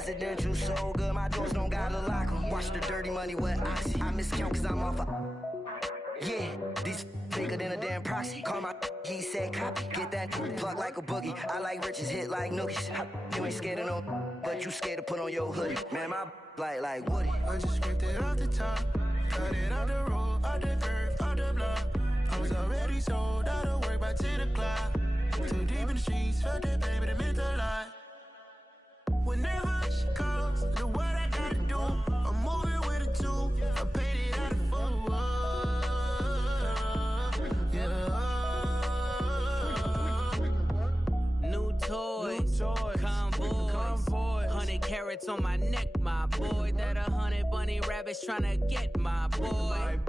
Residential so good, my doors don't gotta lock 'em. Watch the dirty money with Oxy. I miscount cause I'm off yeah, these bigger than a damn proxy. Call my he said copy. Get that plug like a boogie. I like riches, hit like nookies. You ain't scared of no, but you scared to put on your hoodie. Man, my like Woody. I just scraped it off the top. Cut it out the road, out the curve, out the block. I was already sold out of work by 10 o'clock. Too deep in the streets, felt that baby, that meant a lot. Whenever she calls, do what I gotta do. I'm moving with a two. I paid it out of full. Yeah. New toys. Convoy. 100 carats on my neck, my boy. That 100 bunny rabbits tryna get my boy.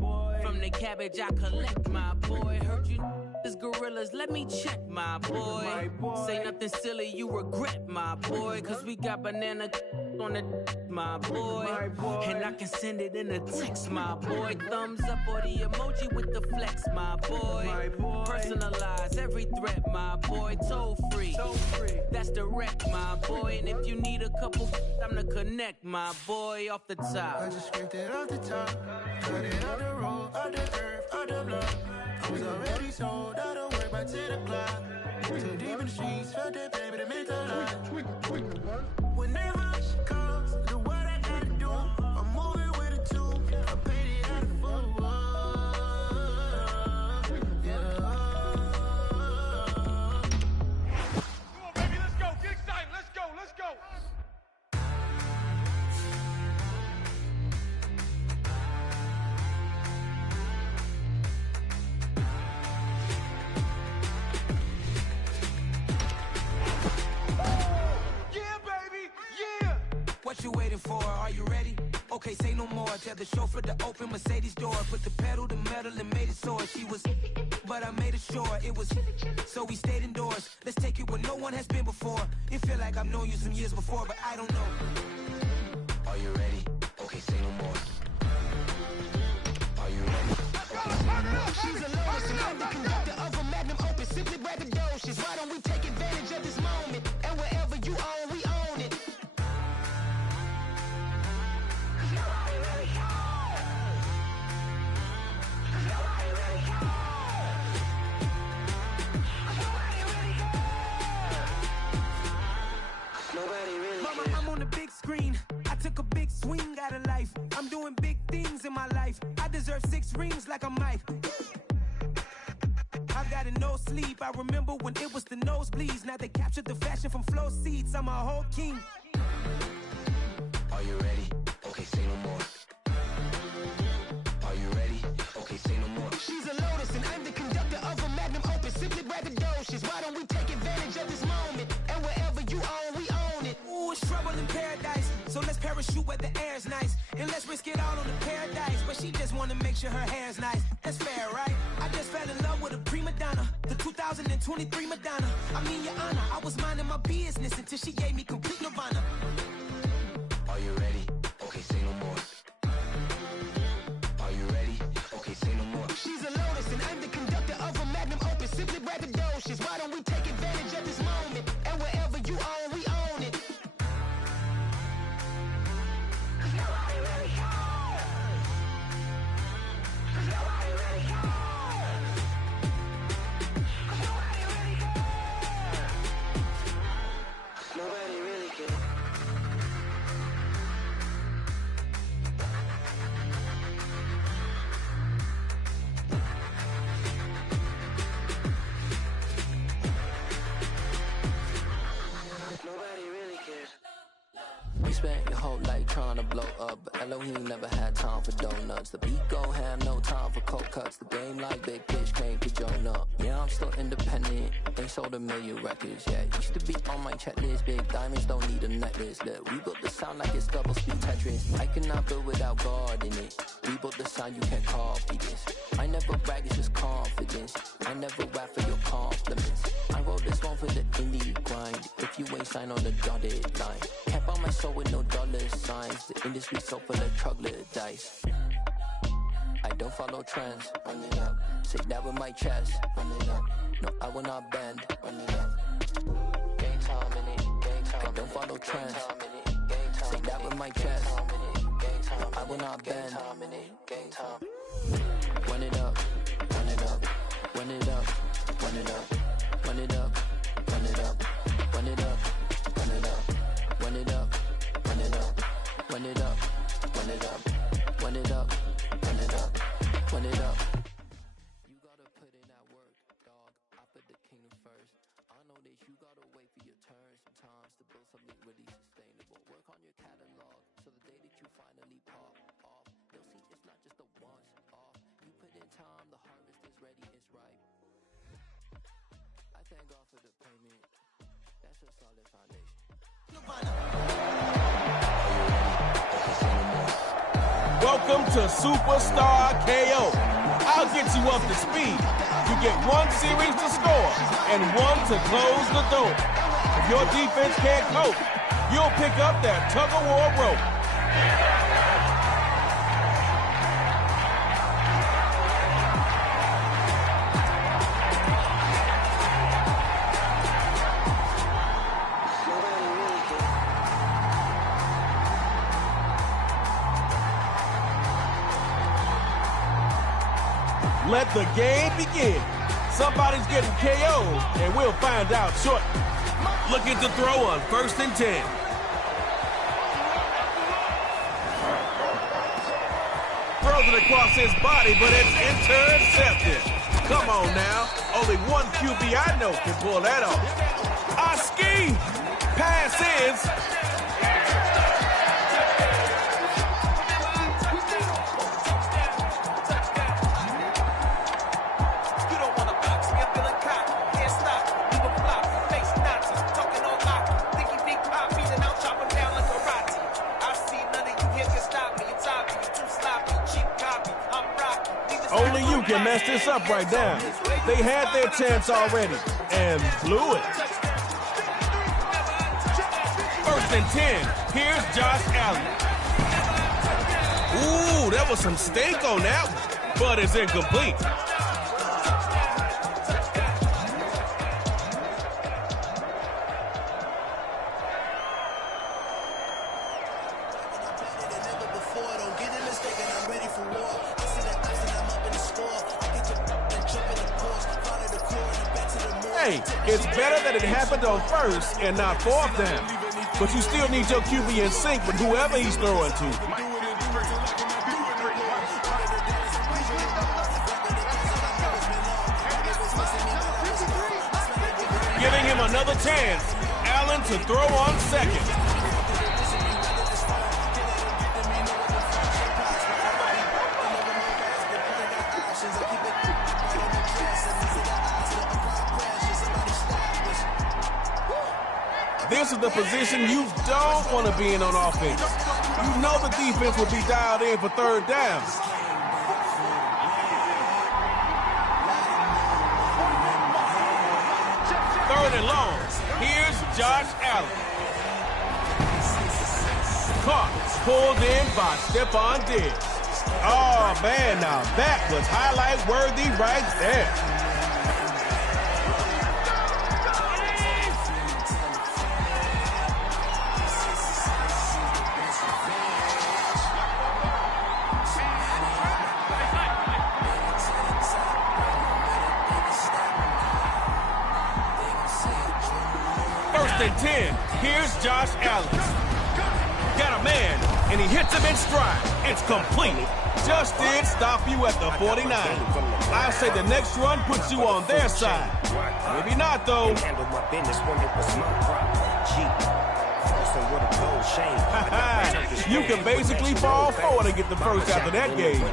From the cabbage I collect, my boy. Heard you this gorillas, let me check, my boy. Say nothing silly, you regret, my boy. Cause we got banana on the my boy. And I can send it in a text, my boy. Thumbs up or the emoji with the flex, my boy. Personalize every threat, my boy. Toll free, that's the wreck, my boy. And if you need a couple, I'm to connect, my boy. Off the top, I just scraped it off the top. Cut it out the road, out the curve, out the block. I was already sold out of work by 10 o'clock. Too deep in the streets, felt that baby, that meant a lot. Whenever she calls, do what I gotta do. I'm moving with a two. I paid it out of full. Yeah. Come on, baby, let's go. Get excited. Let's go. Let's go. What you waiting for? Are you ready? Okay, say no more. Tell the chauffeur to open Mercedes door. Put the pedal to metal and made it soar. She was, but I made it sure it was. So we stayed indoors. Let's take it where no one has been before. It feel like I've known you some years before, but I don't know. Are you ready? Okay, say no more. Are you ready? She's a lotus and I'm the conductor of a magnum opus. Simply braggadocious. Why don't we take advantage of this moment? And wherever you own, we own it. Screen. I took a big swing out of life. I'm doing big things in my life. I deserve 6 rings like I'm Mike. I've got a no sleep. I remember when it was the nosebleeds. Now they captured the fashion from flow seats. I'm a whole king. Are you ready? Okay, say no more. Are you ready? Okay, say no more. She's a lotus and I'm the conductor of a magnum opus. Simply braggadocious. Why don't we take advantage of this moment? And wherever you own, we own it. Ooh, it's trouble in paradise. So let's parachute where the air's nice. And let's risk it all on the paradise. But she just wanna make sure her hair's nice. That's fair, right? I just fell in love with a prima donna. The 2023 Madonna. I mean, your honor, I was minding my business until she gave me complete nirvana. Are you ready? Okay, say no more. Are you ready? Okay, say no more. She's a lotus and I'm the conductor of a magnum opus. Simply braggadocious. Why don't we take advantage of this moment? And wherever you own, we own it. Spent your whole life trying to blow up, but Elohim never had time for donuts. The beat go ham, no time for cold cuts. The game like big bitch came to join up. Yeah, I'm still independent, ain't sold a million records yet. Used to be on my checklist, big diamonds don't need a necklace. Look, we built the sound like it's double speed Tetris. I cannot build without God in it. We built the sound, you can't copy this. I never brag, it's just confidence. I never rap for your compliments. I wrote this one for the indie grind. If you ain't signed on the dotted line, can't buy my soul with no dollar signs. The industry so full of troglodytes. I don't follow trends. Run it up. Say that with my chest. Run it up. No, I will not bend. Run it up. Gang time in it. Gang time. I don't follow trends. Gang thank God for the payment. That's a solid foundation. Welcome to Superstar KO. I'll get you up to speed. You get 1 series to score and 1 to close the door. If your defense can't cope, you'll pick up that tug-of-war rope. Let the game begin. Somebody's getting KO'd, and we'll find out shortly. Looking to throw on 1st and 10. Throws it across his body, but it's intercepted. Come on now. Only one QB I know can pull that off. Ski. Pass is. Only you can mess this up right now. They had their chance already and blew it. 1st and 10. Here's Josh Allen. Ooh, that was some stink on that one, but it's incomplete. Hey, it's better that it happened on 1st and not 4th down. But you still need your QB in sync with whoever he's throwing to. Giving him another chance. Allen to throw on 2nd. This is the position you don't want to be in on offense. You know the defense will be dialed in for 3rd down. 3rd and long. Here's Josh Allen. Caught, pulled in by Stephon Diggs. Oh, man, now that was highlight worthy right there. And 10. Here's Josh Allen. Got a man, and he hits him in stride. It's complete. Just did stop you at the 49. I say the next run puts you on their side. Maybe not, though. You can basically fall forward and get the first after that game.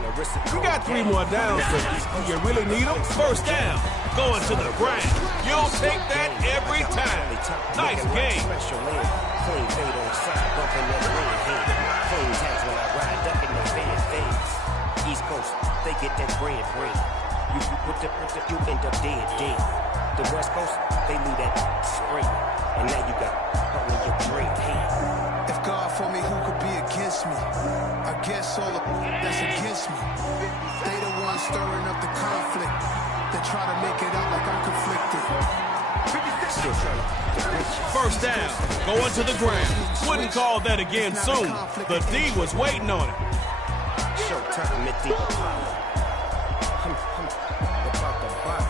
You got 3 more downs, but do you really need them? 1st down. Going to the ground. You'll take that every time. Nice game. Clean fade on the side, bumping that red head. Clean tags when I ride, ducking the fan fades. East Coast, they get that bread. You end up dead. The West Coast, they leave that spring. And now you got only your great head. If God for me, who could be against me? I guess all the that's against me. They the ones stirring up the conflict. They try to make it out like I'm conflicted. 1st down, going to the ground. Wouldn't call that again soon. The D was waiting on it. Showtime, it deep power. About the body.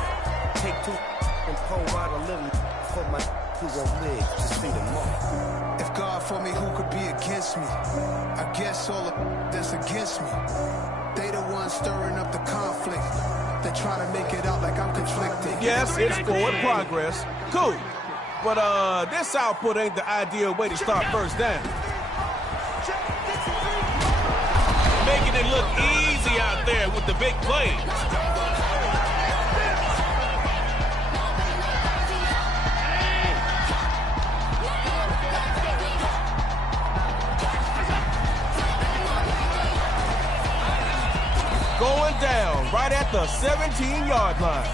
Take 2 and pull out a little for my who won't live to see the mark. If God for me, who could be against me? I guess all the that's against me. They the ones stirring up the conflict. They try to make it out like I'm conflicted. Yes, it's forward progress. Cool. But this output ain't the ideal way to start 1st down. Making it look easy out there with the big plays. one down, right at the 17-yard line.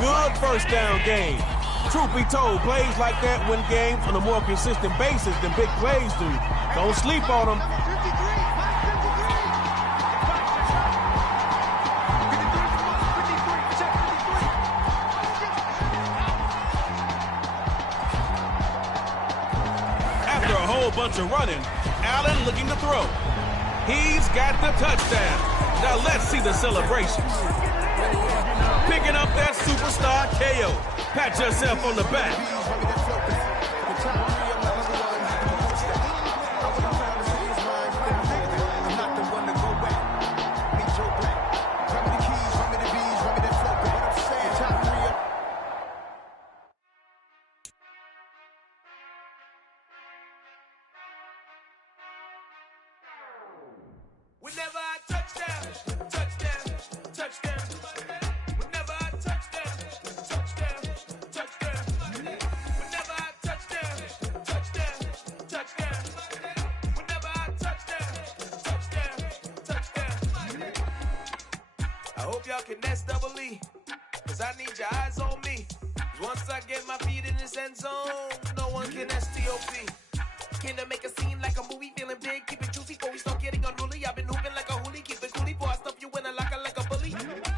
Good first down game. Truth be told, plays like that win games on a more consistent basis than big plays do. Don't sleep on them. After a whole bunch of running, Allen looking to throw. He's got the touchdown. Now let's see the celebrations. Picking up that superstar KO. Pat yourself on the back. Whenever I touchdown, touchdown, touchdown. Whenever I touchdown, touchdown, touchdown. Whenever I touchdown, touchdown, touchdown. Whenever I touchdown, touchdown, touchdown. I hope y'all can nest double E, cause I need your eyes on me. Once I get my feet in this end zone, no one can STOP. Can I make a scene like a movie, feeling big, keep it juicy before we start getting unruly. I've been hooping like a hoolie, keep it coolie before I stuff you in a locker like a bully.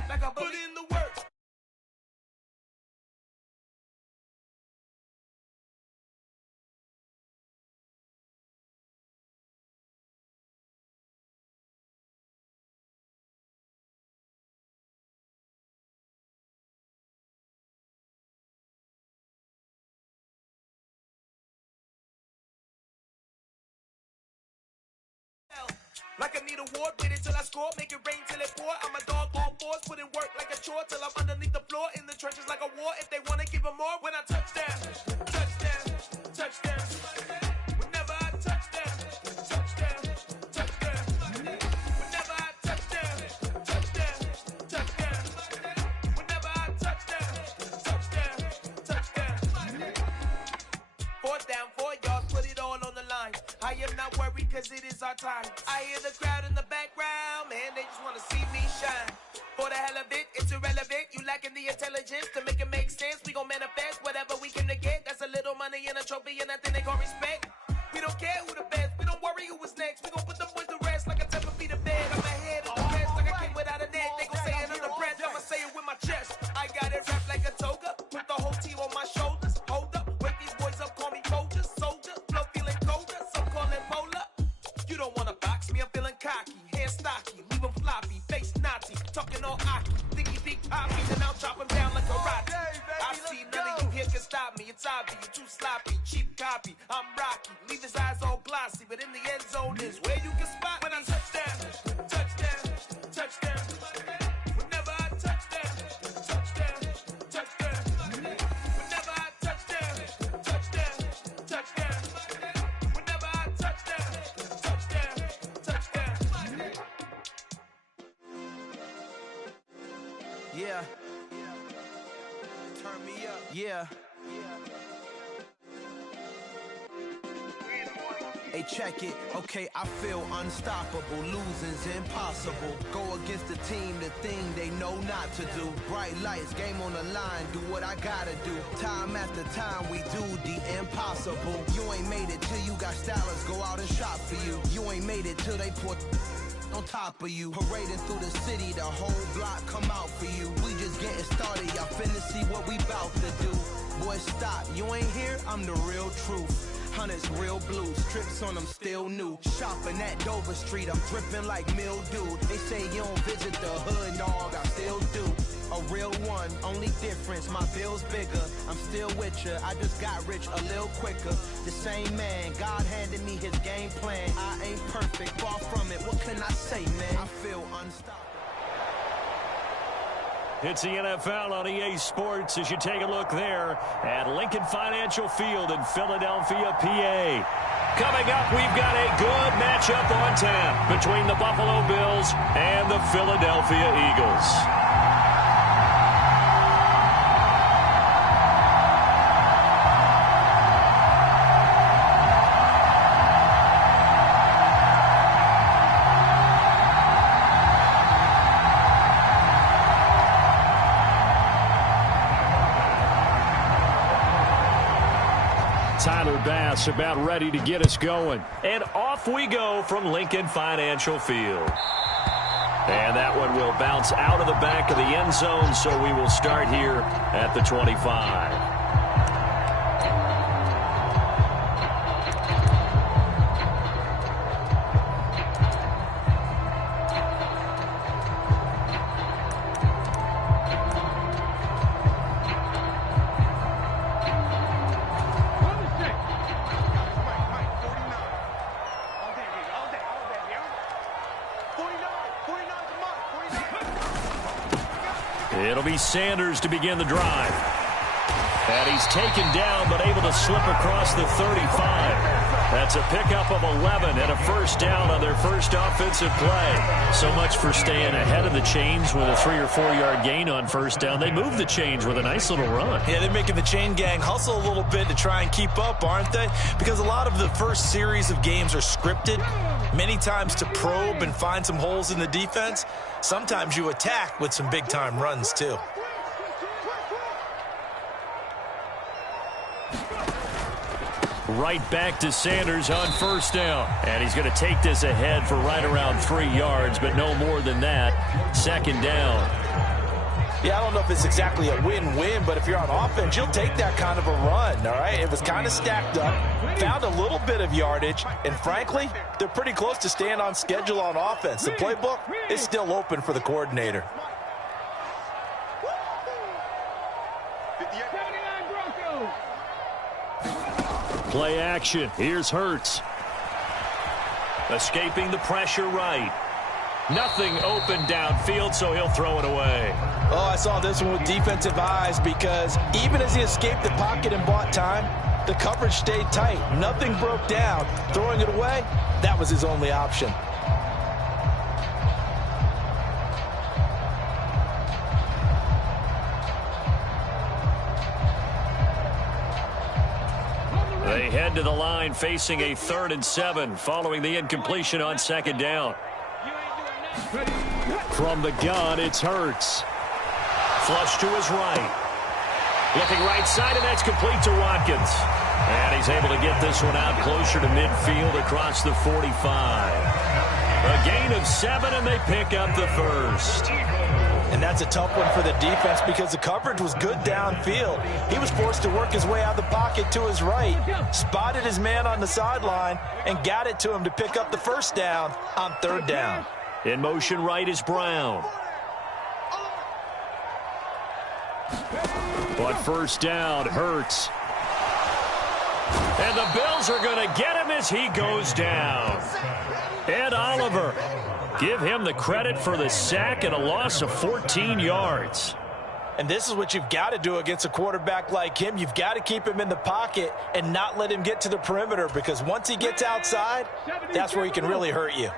Like a bully. Put in the work. Like I need a award, wait until I score, make it rain till it pour. I'm a dog on fours, put in work like a chore till I'm underneath the floor, in the trenches like a war. If they wanna give them more, when I touchdown, touchdown, touchdown. Whenever I touchdown, touchdown, touchdown. Whenever I touchdown, touchdown, touchdown. Whenever I touchdown, touchdown, touchdown. Fourth down, 4 yards, put it all on the line. I am not worried cause it is our time. I hear the crowd in the background, man, they just wanna see me shine. For the hell of it, it's irrelevant. You lacking the intelligence to make it make sense. We gon' manifest whatever we came to get. That's a little money and a trophy and nothing they call respect. We don't care who the best, we don't worry who was next. We gon' put them boys to rest like a 7 feet of bed. I'm ahead of the rest like I came without a net. They gon' say it under breath, I'ma say it with my chest. I got it wrapped like a toga, put the whole team on my shoulders. Hold up, wake these boys up, call me Folger, soldier, flow feeling colder, some call it polar. You don't wanna box me, I'm feeling cocky, hair stocky, leave them floppy, face naughty, talking all aki, thinky big poppy, then I'll chop them down like a rocky. I see none of you here can stop me, it's obvious, you too sloppy, cheap copy, I'm rocky, leave his eyes all glossy, but in the end zone is where you can spot when I touchdown, touchdown, touchdown. Whenever I touchdown, touchdown, touchdown. Whenever I touchdown, touchdown, touchdown. Whenever I touchdown, touchdown, touchdown. Yeah. Turn me up. Yeah. Hey, check it. Okay, I feel unstoppable. Losing's impossible. Go against the team, the thing they know not to do. Bright lights, game on the line. Do what I gotta do. Time after time, we do the impossible. You ain't made it till you got stylists go out and shop for you. You ain't made it till they put on top of you. Parading through the city, the whole block come out for you. We just getting started, y'all finna see what we bout to do. Boy, stop, you ain't here, I'm the real truth. Hunters real blue, strips on them still new. Shopping at Dover Street, I'm dripping like mildew. They say you don't visit the hood, dog, I still do. A real one, only difference, my bill's bigger. I'm still with ya, I just got rich a little quicker. The same man, God handed me his game plan. I ain't perfect, far from it, what can I say, man? I feel unstoppable. It's the NFL on EA Sports as you take a look there at Lincoln Financial Field in Philadelphia, PA. Coming up, we've got a good matchup on tap between the Buffalo Bills and the Philadelphia Eagles. Tyler Bass about ready to get us going. And off we go from Lincoln Financial Field. And that one will bounce out of the back of the end zone, so we will start here at the 25. It'll be Sanders to begin the drive. And he's taken down, but able to slip across the 35. That's a pickup of 11 and a first down on their first offensive play. So much for staying ahead of the chains with a 3 or 4 yard gain on first down. They move the chains with a nice little run. Yeah, they're making the chain gang hustle a little bit to try and keep up, aren't they? Because a lot of the first series of games are scripted, many times to probe and find some holes in the defense. Sometimes you attack with some big-time runs, too. Right back to Sanders on first down. And he's going to take this ahead for right around 3 yards, but no more than that. Second down. Yeah, I don't know if it's exactly a win-win, but if you're on offense, you'll take that kind of a run, all right? It was kind of stacked up, found a little bit of yardage, and frankly, they're pretty close to staying on schedule on offense. The playbook is still open for the coordinator. Play action. Here's Hurts. Escaping the pressure right. Nothing open downfield, so he'll throw it away. Oh, I saw this one with defensive eyes because even as he escaped the pocket and bought time, the coverage stayed tight. Nothing broke down. Throwing it away, that was his only option. They head to the line facing a 3rd and 7 following the incompletion on second down. From the gun, it's Hurts. Flush to his right. Looking right side, and that's complete to Watkins. And he's able to get this one out closer to midfield across the 45. A gain of 7, and they pick up the first. And that's a tough one for the defense because the coverage was good downfield. He was forced to work his way out of the pocket to his right, spotted his man on the sideline, and got it to him to pick up the first down on 3rd down. In motion right is Brown. But first down, Hurts. And the Bills are going to get him as he goes down. Ed Oliver. Give him the credit for the sack and a loss of 14 yards. And this is what you've got to do against a quarterback like him. You've got to keep him in the pocket and not let him get to the perimeter because once he gets outside, that's where he can really hurt you.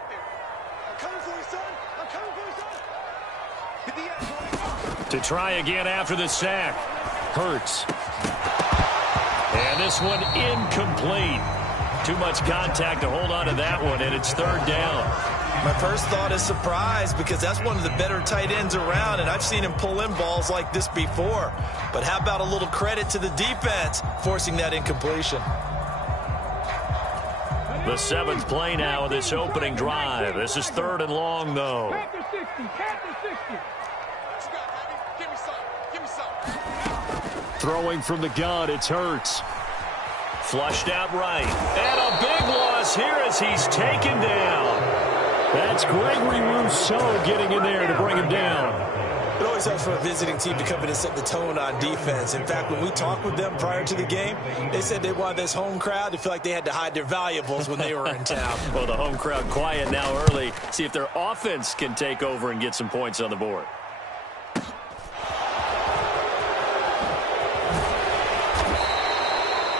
To try again after the sack. Hurts. And this one incomplete. Too much contact to hold on to that one, and it's 3rd down. My first thought is surprise because that's one of the better tight ends around, and I've seen him pull in balls like this before. But how about a little credit to the defense forcing that incompletion? The 7th play now of this opening drive. This is 3rd and long, though. Throwing from the gun, it's Hurts. Flushed out right. And a big loss here as he's taken down. That's Gregory Rousseau getting in there to bring him down. It always helps for a visiting team to come in and set the tone on defense. In fact, when we talked with them prior to the game, they said they wanted this home crowd to feel like they had to hide their valuables when they were in town. Well, the home crowd quiet now early. See if their offense can take over and get some points on the board.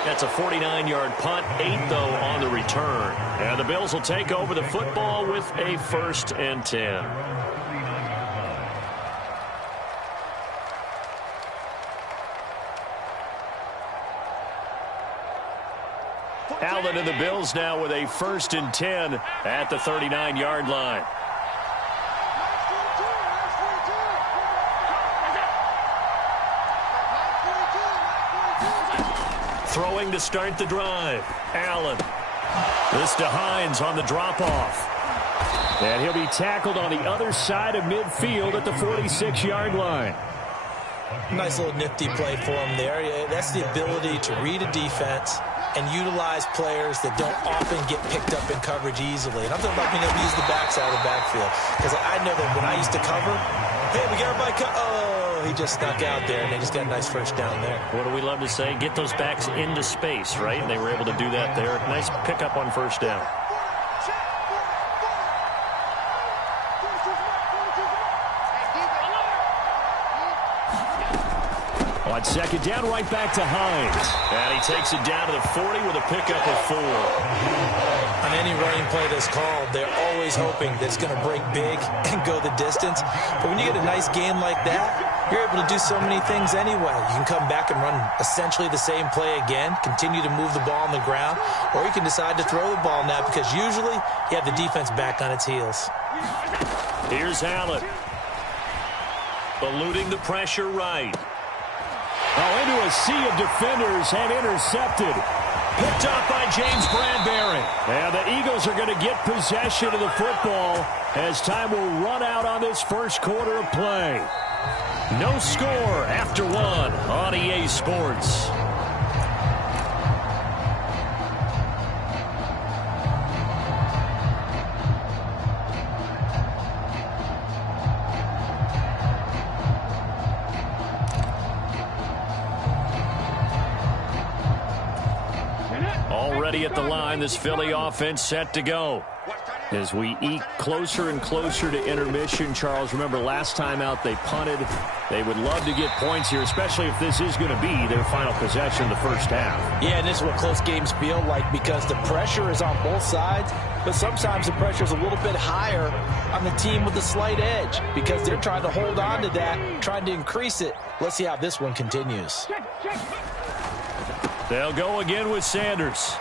That's a 49-yard punt, 8 though on the return. And the Bills will take over the football with a 1st and 10. Allen and the Bills now with a 1st and 10 at the 39-yard line. Throwing to start the drive. Allen. This to Hines on the drop-off. And he'll be tackled on the other side of midfield at the 46-yard line. Nice little nifty play for him there. That's the ability to read a defense and utilize players that don't often get picked up in coverage easily. And I'm talking about being able to use the backside of the backfield. Because I know that when I used to cover, hey, we got everybody he just snuck out there, and they just got a nice first down there. What do we love to say? Get those backs into space, right? And they were able to do that there. Nice pickup on first down. On second down, right back to Hines. And he takes it down to the 40 with a pickup of 4. On any running play that's called, they're always hoping that it's going to break big and go the distance. But when you get a nice game like that, you're able to do so many things anyway. You can come back and run essentially the same play again, continue to move the ball on the ground, or you can decide to throw the ball now because usually you have the defense back on its heels. Here's Allen. Eluding the pressure right. Into a sea of defenders and intercepted. Picked up by James Bradbury. And the Eagles are going to get possession of the football as time will run out on this first quarter of play. No score after 1 on EA Sports. Already at the line, this Philly offense set to go. As we eke closer and closer to intermission, Charles, remember last time out they punted. They would love to get points here, especially if this is going to be their final possession of the first half. Yeah, and this is what close games feel like because the pressure is on both sides, but sometimes the pressure is a little bit higher on the team with the slight edge because they're trying to hold on to that, trying to increase it. Let's see how this one continues. They'll go again with Sanders.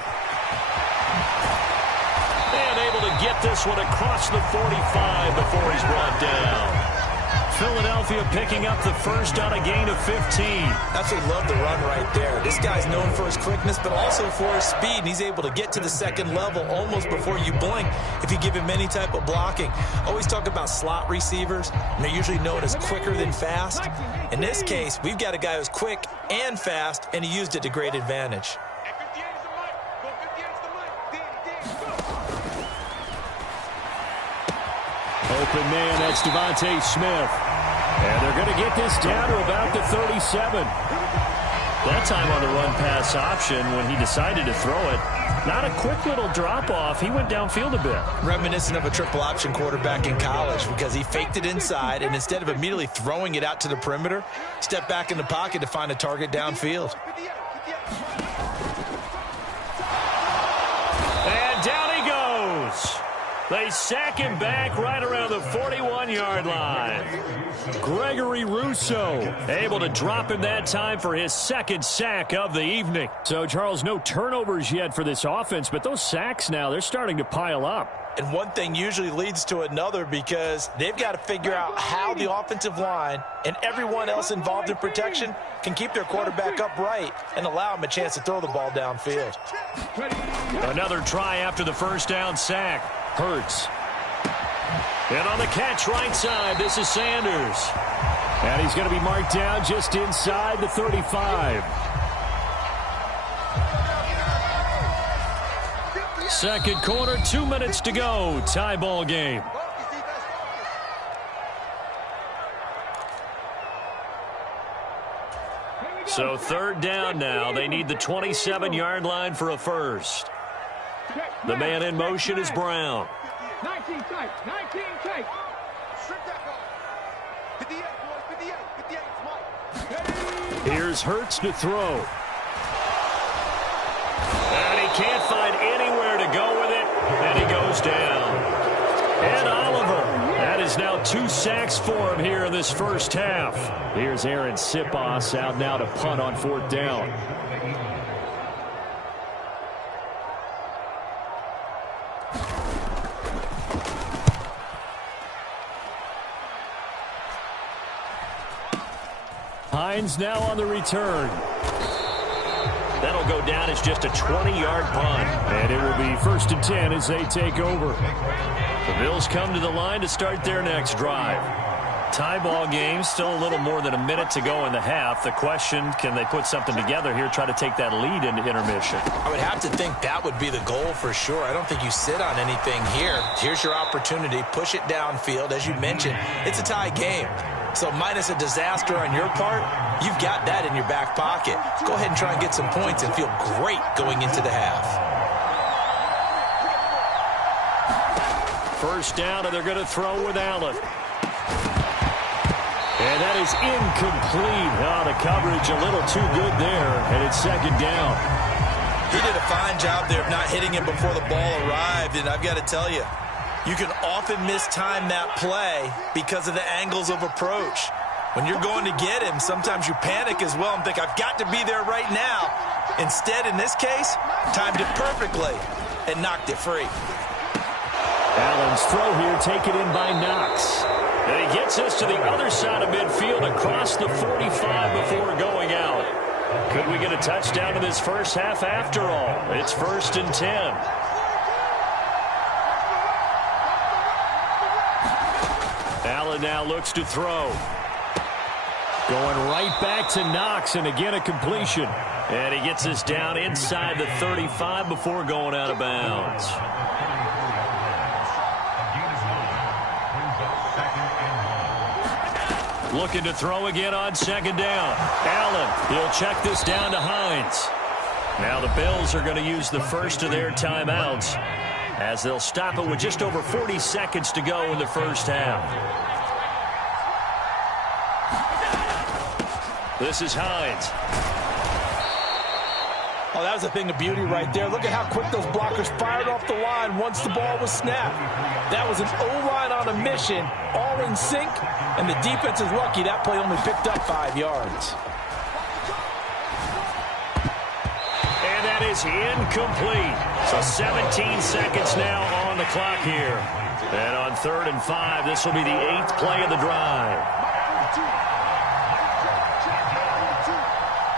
And able to get this one across the 45 before he's brought down. Philadelphia picking up the first on a gain of 15. Absolutely love the run right there. This guy's known for his quickness, but also for his speed. And he's able to get to the second level almost before you blink if you give him any type of blocking. Always talk about slot receivers, and they're usually known as quicker than fast. In this case, we've got a guy who's quick and fast, and he used it to great advantage. Open man, that's Devontae Smith. And they're going to get this down to about the 37. That time on the run-pass option when he decided to throw it. Not a quick little drop-off. He went downfield a bit. Reminiscent of a triple-option quarterback in college because he faked it inside, and instead of immediately throwing it out to the perimeter, stepped back in the pocket to find a target downfield. And down he goes. They sack him back right around the 41-yard line. Gregory Rousseau able to drop him that time for his second sack of the evening. So, Charles, no turnovers yet for this offense, but those sacks now, they're starting to pile up. And one thing usually leads to another because they've got to figure out how the offensive line and everyone else involved in protection can keep their quarterback upright and allow him a chance to throw the ball downfield. Another try after the first down sack. Hurts. And on the catch right side, this is Sanders. And he's going to be marked down just inside the 35. Second quarter, 2 minutes to go. Tie ball game. So third down now. They need the 27-yard line for a first. The man in motion is Brown. 19 tight, 19 tight. Here's Hurts to throw. And he can't find anywhere to go with it, and he goes down. And Oliver, that is now 2 sacks for him here in this first half. Here's Aaron Sipos out now to punt on fourth down. Hines now on the return. That'll go down as just a 20-yard punt. And it will be 1st and 10 as they take over. The Bills come to the line to start their next drive. Tie ball game, still a little more than a minute to go in the half. The question, can they put something together here, try to take that lead into intermission? I would have to think that would be the goal for sure. I don't think you sit on anything here. Here's your opportunity. Push it downfield. As you mentioned, it's a tie game. So minus a disaster on your part, you've got that in your back pocket. Go ahead and try and get some points and feel great going into the half. First down, and they're going to throw with Allen. And that is incomplete. Oh, the coverage a little too good there, and it's 2nd down. He did a fine job there of not hitting him before the ball arrived, and I've got to tell you, you can often mistime that play because of the angles of approach. When you're going to get him, sometimes you panic as well and think, I've got to be there right now. Instead, in this case, timed it perfectly and knocked it free. Allen's throw here taken in by Knox. And he gets us to the other side of midfield across the 45 before going out. Could we get a touchdown in this first half after all? It's 1st and 10. Allen now looks to throw. Going right back to Knox, and again a completion. And he gets us down inside the 35 before going out of bounds. Looking to throw again on 2nd down. Allen, he'll check this down to Hines. Now the Bills are going to use the first of their timeouts as they'll stop it with just over 40 seconds to go in the first half. This is Hines. Oh, that was a thing of beauty right there. Look at how quick those blockers fired off the line once the ball was snapped. That was an O-line on a mission, all in sync, and the defense is lucky that play only picked up 5 yards. And that is incomplete. So 17 seconds now on the clock here. And on 3rd and 5, this will be the 8th play of the drive.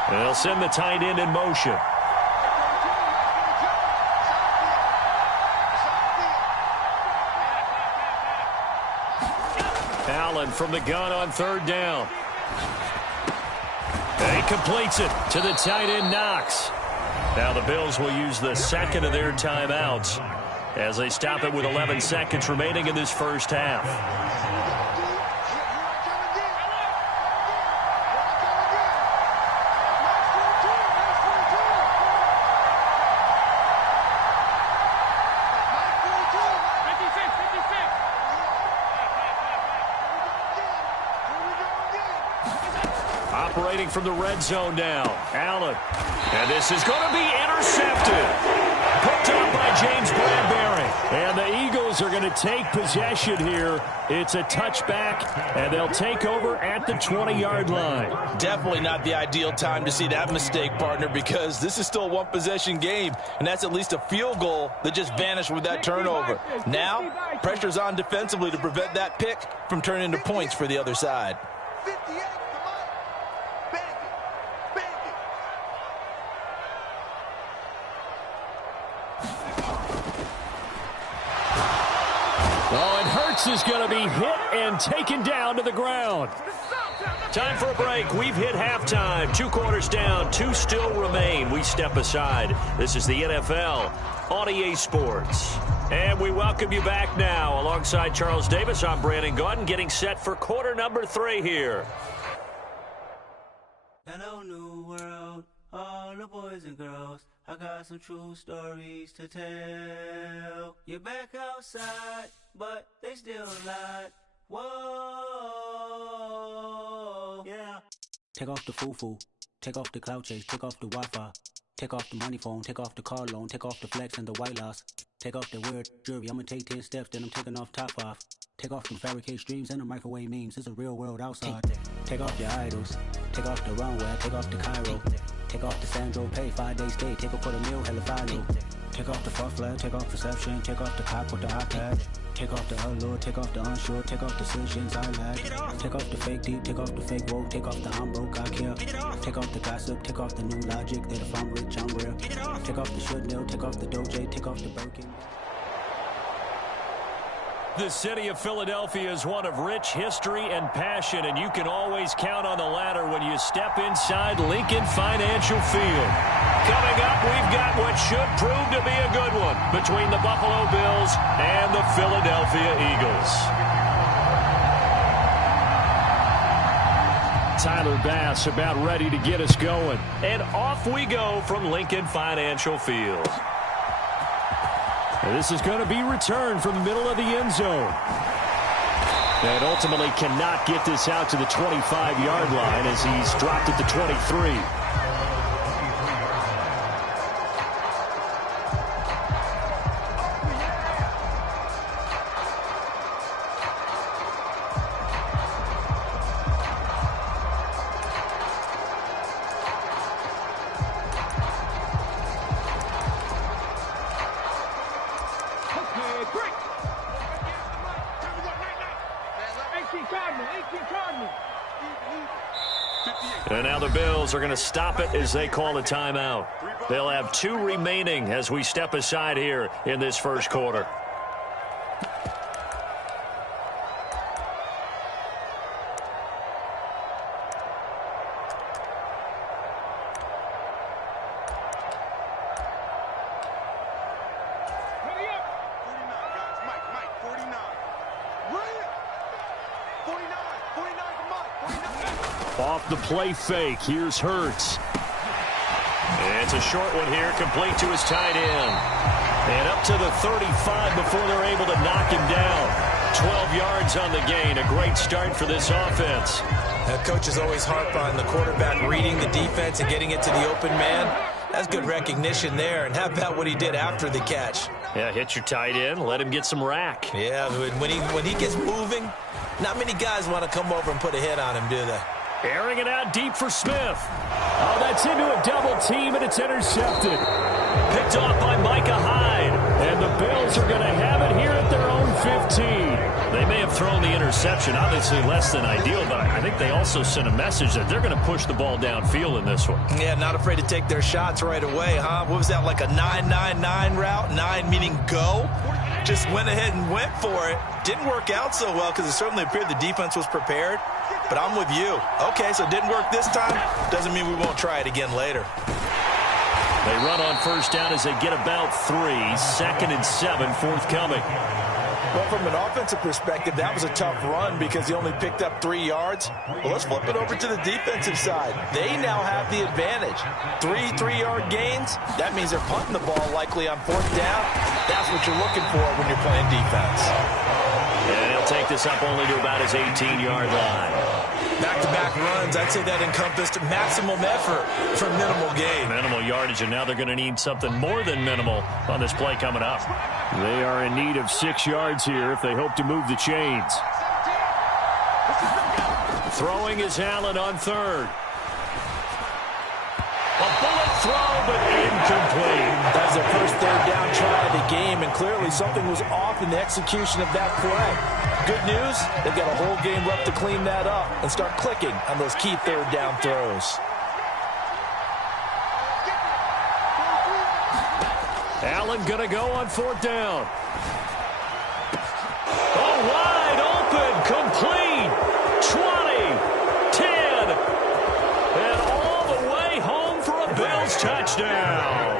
And they'll send the tight end in motion. Allen from the gun on 3rd down. And he completes it to the tight end, Knox. Now the Bills will use the 2nd of their timeouts as they stop it with 11 seconds remaining in this first half. Operating from the red zone now. Allen. And this is going to be intercepted. Picked up by James Bradbury. And the Eagles are going to take possession here. It's a touchback, and they'll take over at the 20-yard line. Definitely not the ideal time to see that mistake, partner, because this is still a one-possession game, and that's at least a field goal that just vanished with that turnover. Now, pressure's on defensively to prevent that pick from turning into points for the other side. Oh, and Hurts is going to be hit and taken down to the ground. Time for a break. We've hit halftime. 2 quarters down. 2 still remain. We step aside. This is the NFL on EA Sports. And we welcome you back now. Alongside Charles Davis, I'm Brandon Gaudin, getting set for quarter number 3 here. Hello, new world, all the boys and girls. I got some true stories to tell. You're back outside, but they still lied. Whoa, yeah. Take off the foo-foo, take off the cloud chase, take off the Wi-Fi, take off the money phone, take off the car loan, take off the flex and the white loss, take off the weird jewelry. I'ma take 10 steps, then I'm taking off top 5. Take off them fabricate streams and the microwave memes. It's a real world outside. Take off your idols, take off the runway, take off the Cairo, take off the Sandro Pay, 5-day stay, take a $250,000 hella final. Take off the far flag, take off perception, take off the cop with the iPad. Take off the allure, take off the unsure, take off decisions I lack. Take off the fake deep, take off the fake woke, take off the I'm broke, I care. Take off the gossip, take off the new logic that if I'm rich, I'm real. Take off the should know, take off the doje, take off the Birkin. The city of Philadelphia is one of rich history and passion, and you can always count on the latter when you step inside Lincoln Financial Field. Coming up, we've got what should prove to be a good one between the Buffalo Bills and the Philadelphia Eagles. Tyler Bass about ready to get us going. And off we go from Lincoln Financial Field. And this is going to be returned from the middle of the end zone. And ultimately cannot get this out to the 25-yard line as he's dropped at the 23. And now the Bills are going to stop it as they call a timeout. They'll have 2 remaining as we step aside here in this first quarter. Off the play fake, here's Hurts. It's a short one here, complete to his tight end. And up to the 35 before they're able to knock him down. 12 yards on the gain, a great start for this offense. Coaches always harp on the quarterback reading the defense and getting it to the open man. That's good recognition there. And how about what he did after the catch? Yeah, hit your tight end, let him get some rack. Yeah, when he gets moving, not many guys want to come over and put a hit on him, do they? Airing it out deep for Smith. Oh, that's into a double team, and it's intercepted. Picked off by Micah Hyde. And the Bills are going to have it here at their own 15. They may have thrown the interception, obviously less than ideal, but I think they also sent a message that they're going to push the ball downfield in this one. Yeah, not afraid to take their shots right away, huh? What was that, like a 9-9-9 route? 9 meaning go? Just went ahead and went for it. Didn't work out so well because it certainly appeared the defense was prepared. But I'm with you. Okay, so it didn't work this time. Doesn't mean we won't try it again later. They run on first down as they get about 3. 2nd and 7, forthcoming. Well, from an offensive perspective, that was a tough run because he only picked up 3 yards. Well, let's flip it over to the defensive side. They now have the advantage. 3 3-yard gains. That means they're punting the ball likely on 4th down. That's what you're looking for when you're playing defense. And he'll take this up only to about his 18-yard line. Back-to-back runs, I'd say that encompassed maximum effort for minimal gain. Minimal yardage, and now they're going to need something more than minimal on this play coming up. They are in need of 6 yards here if they hope to move the chains. Throwing is Allen on 3rd. A bullet throw, but incomplete. That was their first 3rd down try of the game, and clearly something was off in the execution of that play. Good news, they've got a whole game left to clean that up and start clicking on those key 3rd down throws. Allen going to go on 4th down. Oh, wide open, complete. 20, 10, and all the way home for a Bills touchdown.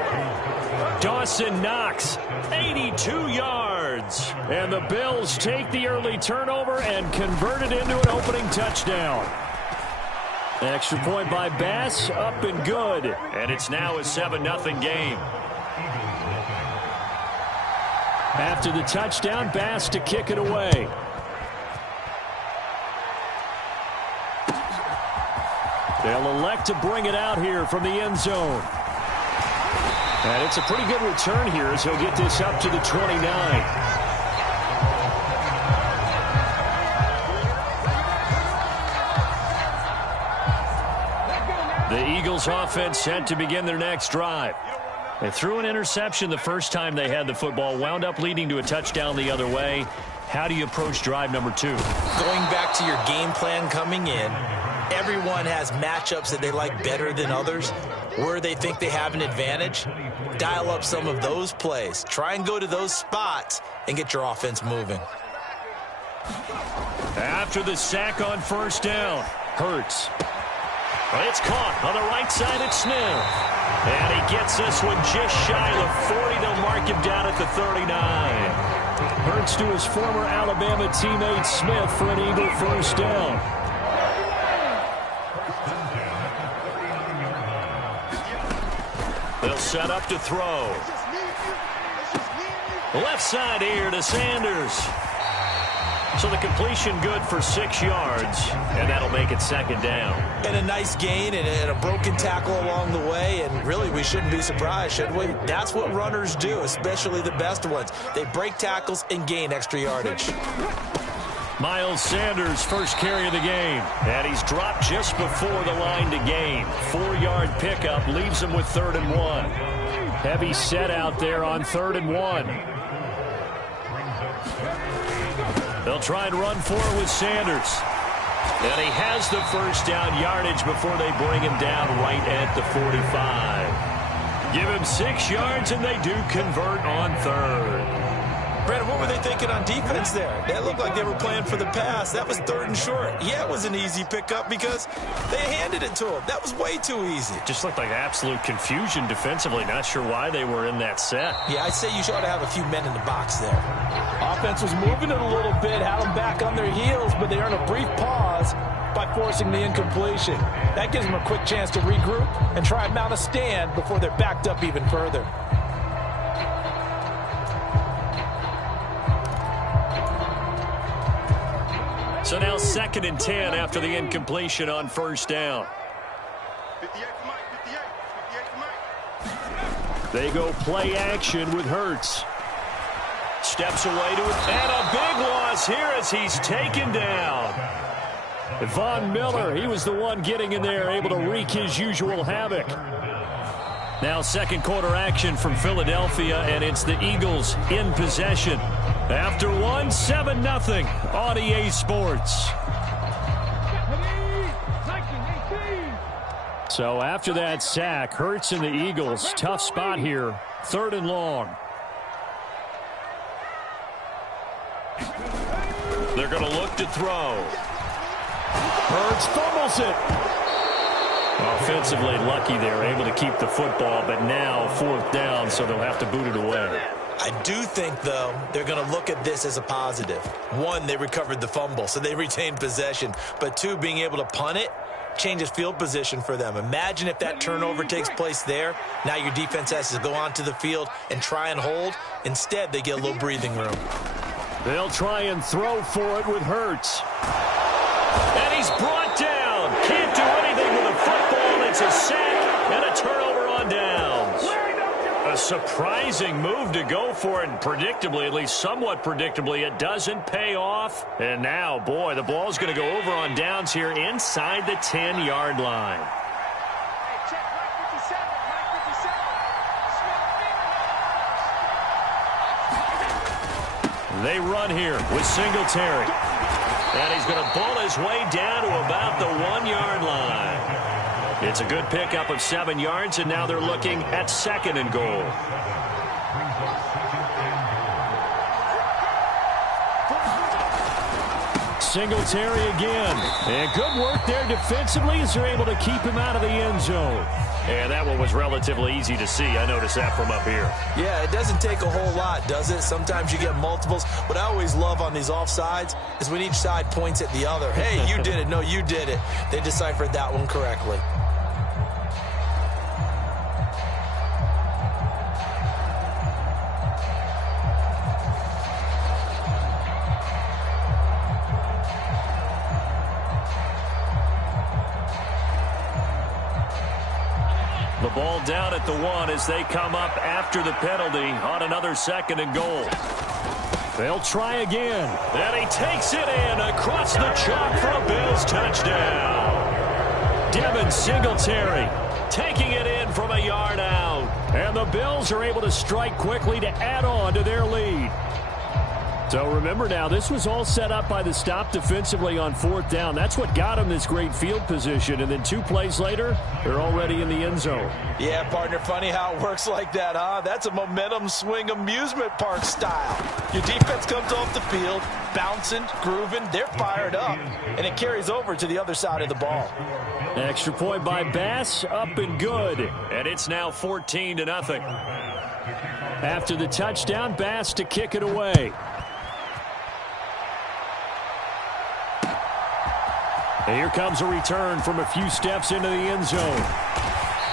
Dawson Knox, 82 yards. And the Bills take the early turnover and convert it into an opening touchdown. Extra point by Bass, up and good. And it's now a 7-0 game. After the touchdown, Bass to kick it away. They'll elect to bring it out here from the end zone. And it's a pretty good return here as he'll get this up to the 29. The Eagles offense set to begin their next drive. They threw an interception the first time they had the football, wound up leading to a touchdown the other way. How do you approach drive number 2? Going back to your game plan coming in, everyone has matchups that they like better than others, where they think they have an advantage. Dial up some of those plays. Try and go to those spots and get your offense moving. After the sack on first down, Hurts. It's caught on the right side at Smith. And he gets this one just shy of the 40. They'll mark him down at the 39. Hurts to his former Alabama teammate Smith for an Eagle first down. They'll set up to throw. Left side here to Sanders. So the completion good for 6 yards, and that'll make it second down. And a nice gain and a broken tackle along the way, and really we shouldn't be surprised, should we? That's what runners do, especially the best ones. They break tackles and gain extra yardage. Miles Sanders, first carry of the game, and he's dropped just before the line to gain. 4-yard pickup leaves him with 3rd and 1. Heavy set out there on 3rd and 1. They'll try and run for it with Sanders. And he has the first down yardage before they bring him down right at the 45. Give him 6 yards, and they do convert on 3rd. Brandon, what were they thinking on defense there? That looked like they were playing for the pass. That was 3rd and short. Yeah, it was an easy pickup because they handed it to him. That was way too easy. Just looked like absolute confusion defensively. Not sure why they were in that set. Yeah, I'd say you ought to have a few men in the box there. Offense was moving it a little bit, had them back on their heels, but they earned a brief pause by forcing the incompletion. That gives them a quick chance to regroup and try and mount a stand before they're backed up even further. So now 2nd and 10 after the incompletion on first down. They go play action with Hurts. Steps away to it, and a big loss here as he's taken down. Von Miller, he was the one getting in there, able to wreak his usual havoc. Now 2nd quarter action from Philadelphia, and it's the Eagles in possession. After 1, 7-0 on EA Sports. So after that sack, Hurts and the Eagles, tough spot here, 3rd and long. They're going to look to throw. Hurts fumbles it. Offensively lucky they're able to keep the football, but now 4th down, so they'll have to boot it away. I do think, though, they're going to look at this as a positive. 1, they recovered the fumble, so they retained possession. But 2, being able to punt it changes field position for them. Imagine if that turnover takes place there. Now your defense has to go onto the field and try and hold. Instead, they get a little breathing room. They'll try and throw for it with Hurts. And he's brought down. Can't do anything with a football. It's a sack and a turnover on downs. A surprising move to go for it, and predictably, at least somewhat predictably, it doesn't pay off. And now, boy, the ball's going to go over on downs here inside the 10-yard line. They run here with Singletary. And he's going to bull his way down to about the 1-yard line. It's a good pickup of 7 yards, and now they're looking at 2nd and goal. Singletary again. And good work there defensively as they're able to keep him out of the end zone. And that one was relatively easy to see. I noticed that from up here. Yeah, it doesn't take a whole lot, does it? Sometimes you get multiples. What I always love on these offsides is when each side points at the other. Hey, you did it. No, you did it. They deciphered that one correctly. The ball down at the 1 as they come up after the penalty on another 2nd and goal. They'll try again. And he takes it in across the chalk for a Bills touchdown. Devin Singletary taking it in from a yard out. And the Bills are able to strike quickly to add on to their lead. So remember now, this was all set up by the stop defensively on 4th down. That's what got them this great field position. And then 2 plays later, they're already in the end zone. Yeah, partner, funny how it works like that, huh? That's a momentum swing amusement park style. Your defense comes off the field, bouncing, grooving, they're fired up, and it carries over to the other side of the ball. Extra point by Bass, up and good. And it's now 14-0. After the touchdown, Bass to kick it away. And here comes a return from a few steps into the end zone.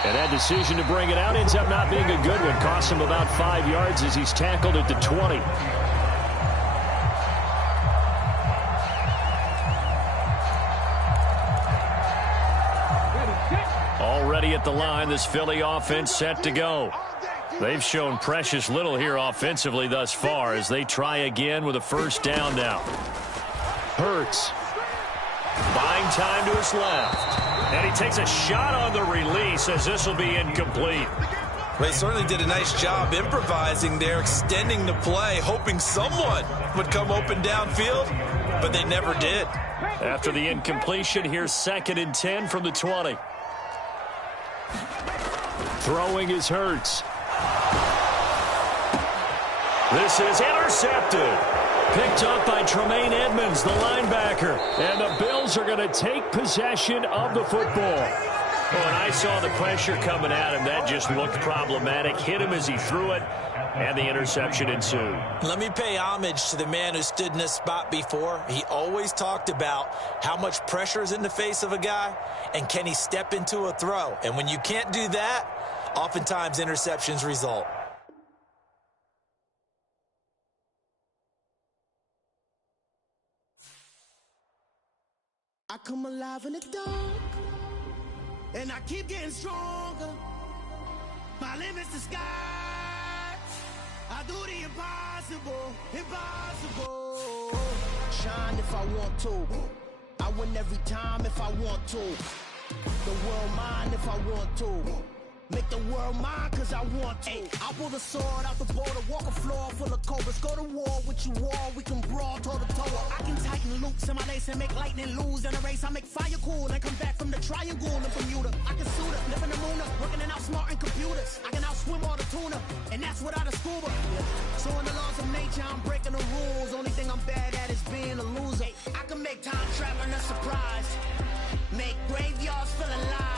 And that decision to bring it out ends up not being a good one. Costs him about 5 yards as he's tackled at the 20. Already at the line, this Philly offense set to go. They've shown precious little here offensively thus far as they try again with a first down now. Hurts. Buying time to his left. And he takes a shot on the release as this will be incomplete. Well, he certainly did a nice job improvising there, extending the play, hoping someone would come open downfield, but they never did. After the incompletion, here's 2nd and 10 from the 20. Throwing is Hurts. This is intercepted. Picked up by Tremaine Edmonds, the linebacker. And the Bills are going to take possession of the football. Oh, and I saw the pressure coming at him. That just looked problematic. Hit him as he threw it, and the interception ensued. Let me pay homage to the man who stood in this spot before. He always talked about how much pressure is in the face of a guy, and can he step into a throw. And when you can't do that, oftentimes interceptions result. I come alive in the dark, and I keep getting stronger. My limit's the sky. I do the impossible, impossible. Shine if I want to. I win every time if I want to. The world mine if I want to. Make the world mine cause I want to. Ay, I'll pull the sword out the border, walk a floor full of cobras. Go to war with you all, we can brawl toe to toe. I can tighten loops in my lace and make lightning lose in a race. I make fire cool and come back from the triangle in Bermuda. I can suit up, live in the moon up, working and outsmarting computers. I can outswim all the tuna, and that's without a scuba. So in the laws of nature, I'm breaking the rules. Only thing I'm bad at is being a loser. Ay, I can make time traveling a surprise. Make graveyards feel alive.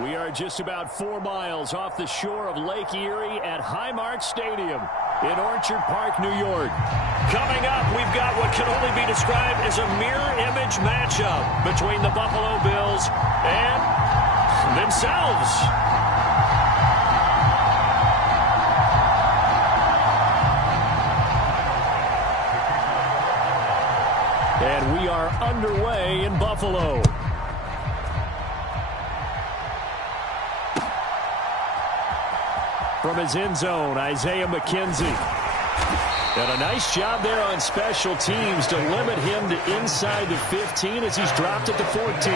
We are just about 4 miles off the shore of Lake Erie at Highmark Stadium in Orchard Park, New York. Coming up, we've got what can only be described as a mirror image matchup between the Buffalo Bills and themselves. And we are underway in Buffalo. From his end zone, Isaiah McKenzie. And a nice job there on special teams to limit him to inside the 15 as he's dropped at the 14.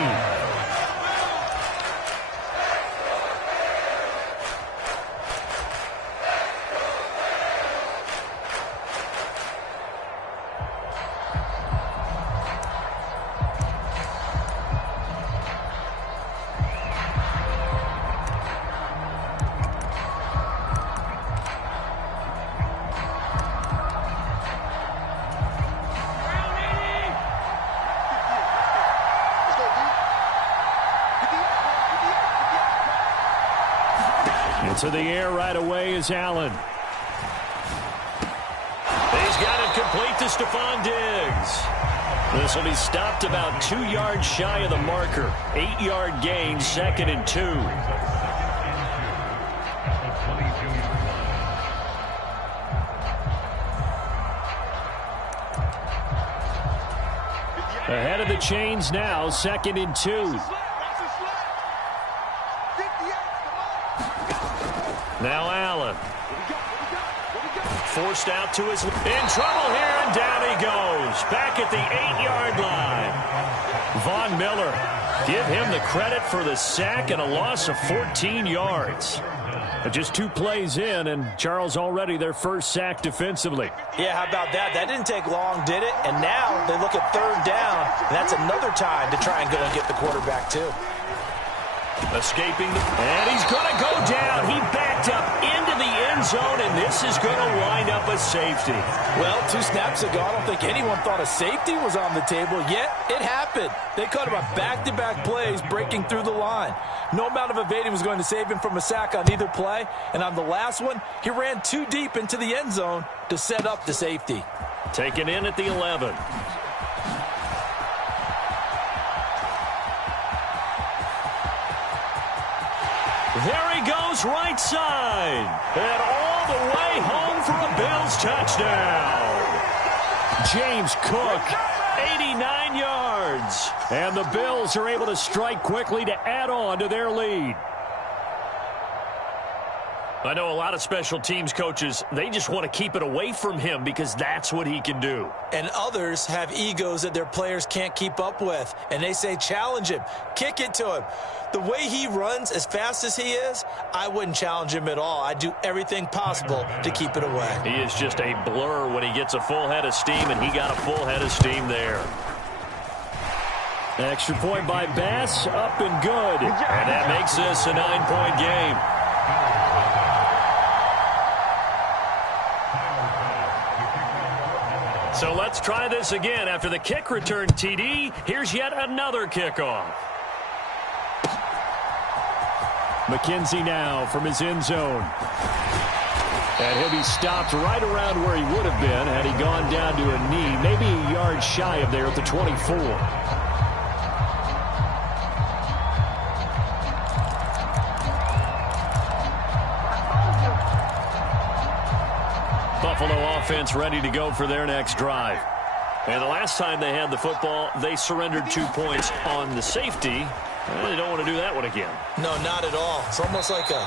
To the air right away is Allen. He's got it complete to Stephon Diggs. This will be stopped about 2 yards shy of the marker. 8-yard gain, 2nd and 2. Ahead of the chains now, 2nd and 2. Now Allen. Forced out to his... In trouble here, and down he goes. Back at the 8-yard line. Von Miller, give him the credit for the sack and a loss of 14 yards. But just 2 plays in, and Charles already their first sack defensively. Yeah, how about that? That didn't take long, did it? And now they look at 3rd down, and that's another time to try and go and get the quarterback, too. Escaping, and he's going to go down. He backed up into the end zone, and this is going to wind up a safety. Well, 2 snaps ago, I don't think anyone thought a safety was on the table, yet it happened. They caught him on back-to-back plays breaking through the line. No amount of evading was going to save him from a sack on either play, and on the last one, he ran too deep into the end zone to set up the safety. Taken in at the 11. There he goes, right side. And all the way home for a Bills touchdown. James Cook, 89 yards. And the Bills are able to strike quickly to add on to their lead. I know a lot of special teams coaches, they just want to keep it away from him because that's what he can do. And others have egos that their players can't keep up with. And they say, challenge him, kick it to him. The way he runs as fast as he is, I wouldn't challenge him at all. I'd do everything possible to keep it away. He is just a blur when he gets a full head of steam, and he got a full head of steam there. Extra point by Bass, up and good. And that makes this a 9-point game. So let's try this again. After the kick return TD, here's yet another kickoff. McKenzie now from his end zone. And he'll be stopped right around where he would have been had he gone down to a knee, maybe a yard shy of there at the 24. Buffalo offense ready to go for their next drive. And the last time they had the football, they surrendered 2 points on the safety. Well, they don't want to do that one again. No, not at all. It's almost like a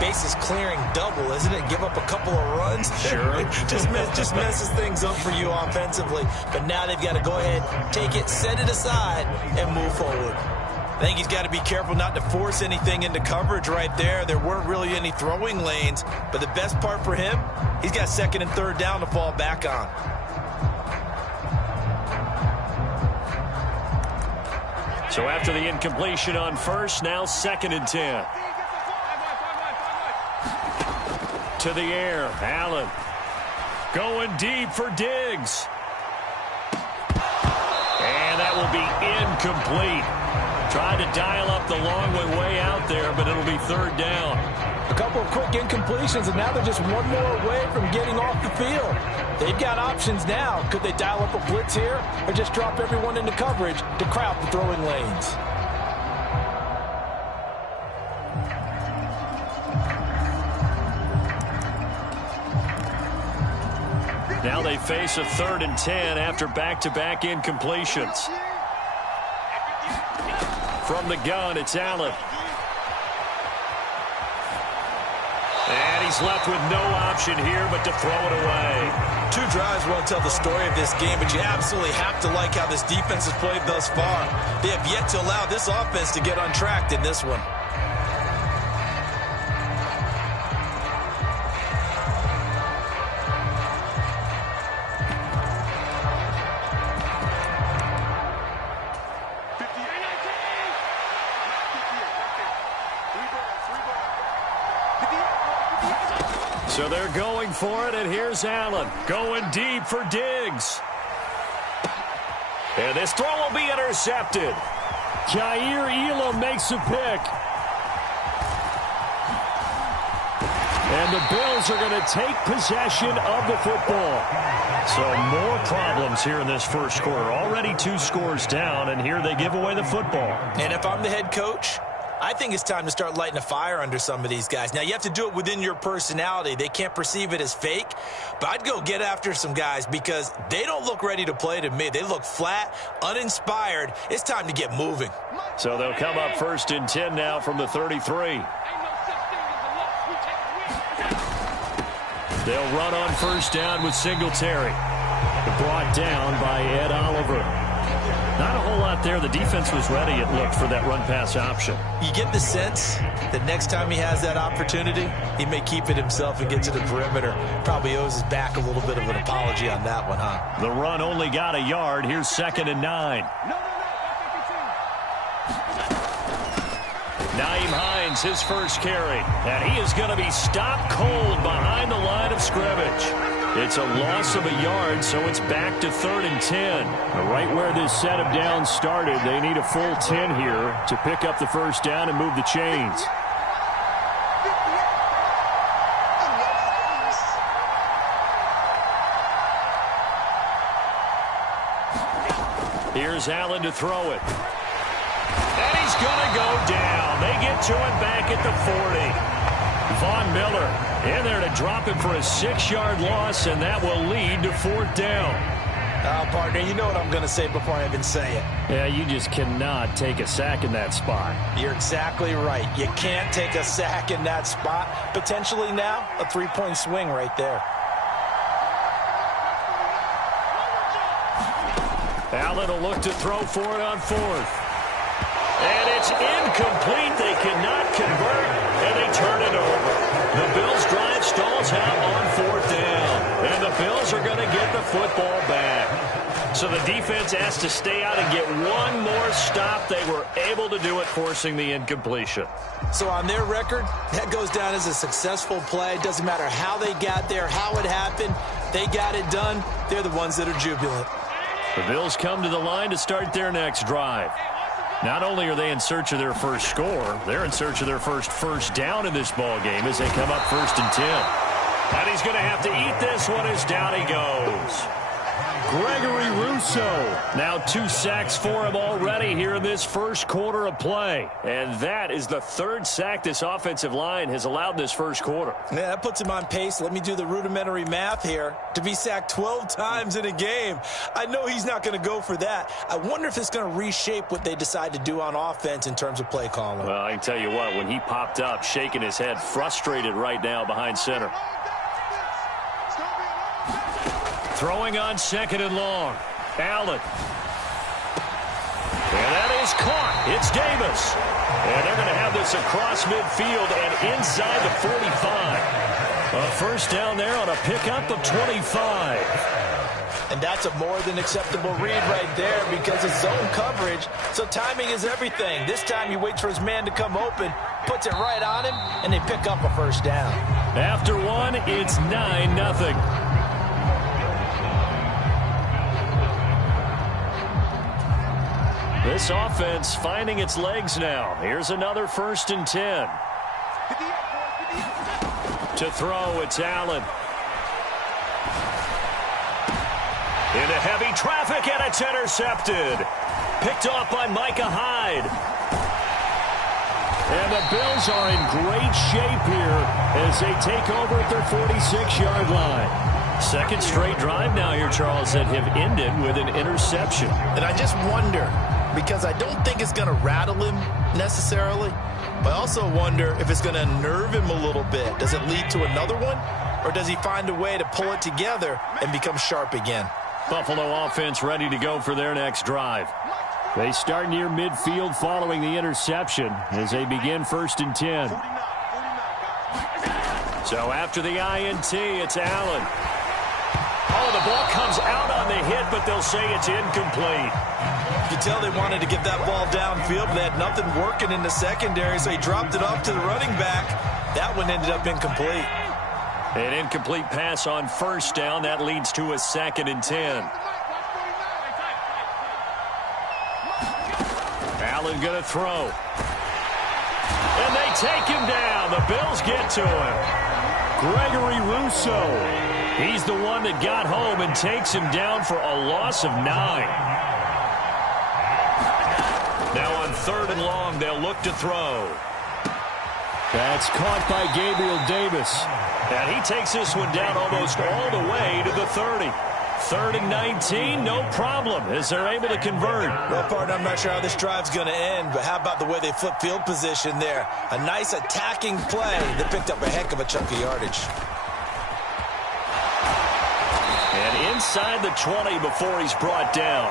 bases clearing double, isn't it? Give up a couple of runs. Sure. just messes things up for you offensively. But now they've got to go ahead, take it, set it aside, and move forward. I think he's got to be careful not to force anything into coverage right there. There weren't really any throwing lanes. But the best part for him, he's got 2nd and 3rd down to fall back on. So after the incompletion on first, now 2nd and 10. To the air, Allen. Going deep for Diggs. And that will be incomplete. Tried to dial up the long way out there, but it'll be 3rd down. A couple of quick incompletions, and now they're just one more away from getting off the field. They've got options now. Could they dial up a blitz here or just drop everyone into coverage to crowd the throwing lanes? Now they face a 3rd and 10 after back-to-back incompletions. From the gun, it's Allen. And he's left with no option here but to throw it away. 2 drives won't tell the story of this game, but you absolutely have to like how this defense has played thus far. They have yet to allow this offense to get untracked in this one. So they're going for it, and here's Allen going deep for Diggs. And this throw will be intercepted. Jair Elam makes a pick. And the Bills are going to take possession of the football. So more problems here in this first quarter. Already 2 scores down, and here they give away the football. And if I'm the head coach, I think it's time to start lighting a fire under some of these guys. Now, you have to do it within your personality. They can't perceive it as fake. But I'd go get after some guys because they don't look ready to play to me. They look flat, uninspired. It's time to get moving. So they'll come up 1st and 10 now from the 33. They'll run on 1st down with Singletary. Brought down by Ed Oliver. Not a whole lot thought there the defense was ready, it looked, for that run-pass option. You get the sense that next time he has that opportunity, he may keep it himself and get to the perimeter. Probably owes his back a little bit of an apology on that one, huh? The run only got a yard. Here's 2nd and 9. Nyheim Hines, his first carry. And he is going to be stopped cold behind the line of scrimmage. It's a loss of a yard, so it's back to 3rd and 10. Right where this set of downs started, they need a full 10 here to pick up the first down and move the chains. Here's Allen to throw it. And he's going to go down. They get to him back at the 40. Von Miller in there to drop him for a 6-yard loss, and that will lead to 4th down. Partner, you know what I'm going to say before I even say it. Yeah, you just cannot take a sack in that spot. You're exactly right. You can't take a sack in that spot. Potentially now, a 3-point swing right there. Allen will look to throw for it on 4th. And it's incomplete. They cannot convert, and they turn it over. The Bills' drive stalls out on 4th down, and the Bills are going to get the football back. So the defense has to stay out and get one more stop. They were able to do it, forcing the incompletion. So on their record, that goes down as a successful play. Doesn't matter how they got there, how it happened. They got it done. They're the ones that are jubilant. The Bills come to the line to start their next drive. Not only are they in search of their first score, they're in search of their first down in this ball game as they come up 1st and 10. And he's going to have to eat this one as down he goes. Gregory Rousseau. Now 2 sacks for him already here in this first quarter of play. And that is the 3rd sack this offensive line has allowed this first quarter. Yeah, that puts him on pace. Let me do the rudimentary math here. To be sacked 12 times in a game, I know he's not going to go for that. I wonder if it's going to reshape what they decide to do on offense in terms of play calling. Well, I can tell you what, when he popped up, shaking his head, frustrated right now behind center. Throwing on 2nd and long. Allen. And that is caught. It's Davis. And they're going to have this across midfield and inside the 45. A first down there on a pickup of 25. And that's a more than acceptable read right there because it's zone coverage. So timing is everything. This time he waits for his man to come open, puts it right on him, and they pick up a first down. After one, it's 9-0. This offense finding its legs now. Here's another 1st and 10. To throw, it's Allen. Into heavy traffic, and it's intercepted. Picked off by Micah Hyde. And the Bills are in great shape here as they take over at their 46-yard line. 2nd straight drive now here, Charles, that have ended with an interception. And I just wonder, because I don't think it's going to rattle him necessarily, but I also wonder if it's going to unnerve him a little bit. Does it lead to another one, or does he find a way to pull it together and become sharp again? Buffalo offense ready to go for their next drive. They start near midfield following the interception as they begin 1st and 10. So after the INT, it's Allen. Oh, the ball comes out on the hit, but they'll say it's incomplete. You can tell they wanted to get that ball downfield, but they had nothing working in the secondary, so he dropped it off to the running back. That one ended up incomplete. An incomplete pass on 1st down. That leads to a 2nd and 10. Allen going to throw. And they take him down. The Bills get to him. Gregory Rousseau. He's the one that got home and takes him down for a loss of 9. Now on 3rd and long, they'll look to throw. That's caught by Gabriel Davis. And he takes this one down almost all the way to the 30. 3rd and 19, no problem, as they're able to convert. Well, partner, I'm not sure how this drive's going to end, but how about the way they flip field position there? A nice attacking play that picked up a heck of a chunk of yardage. And inside the 20 before he's brought down.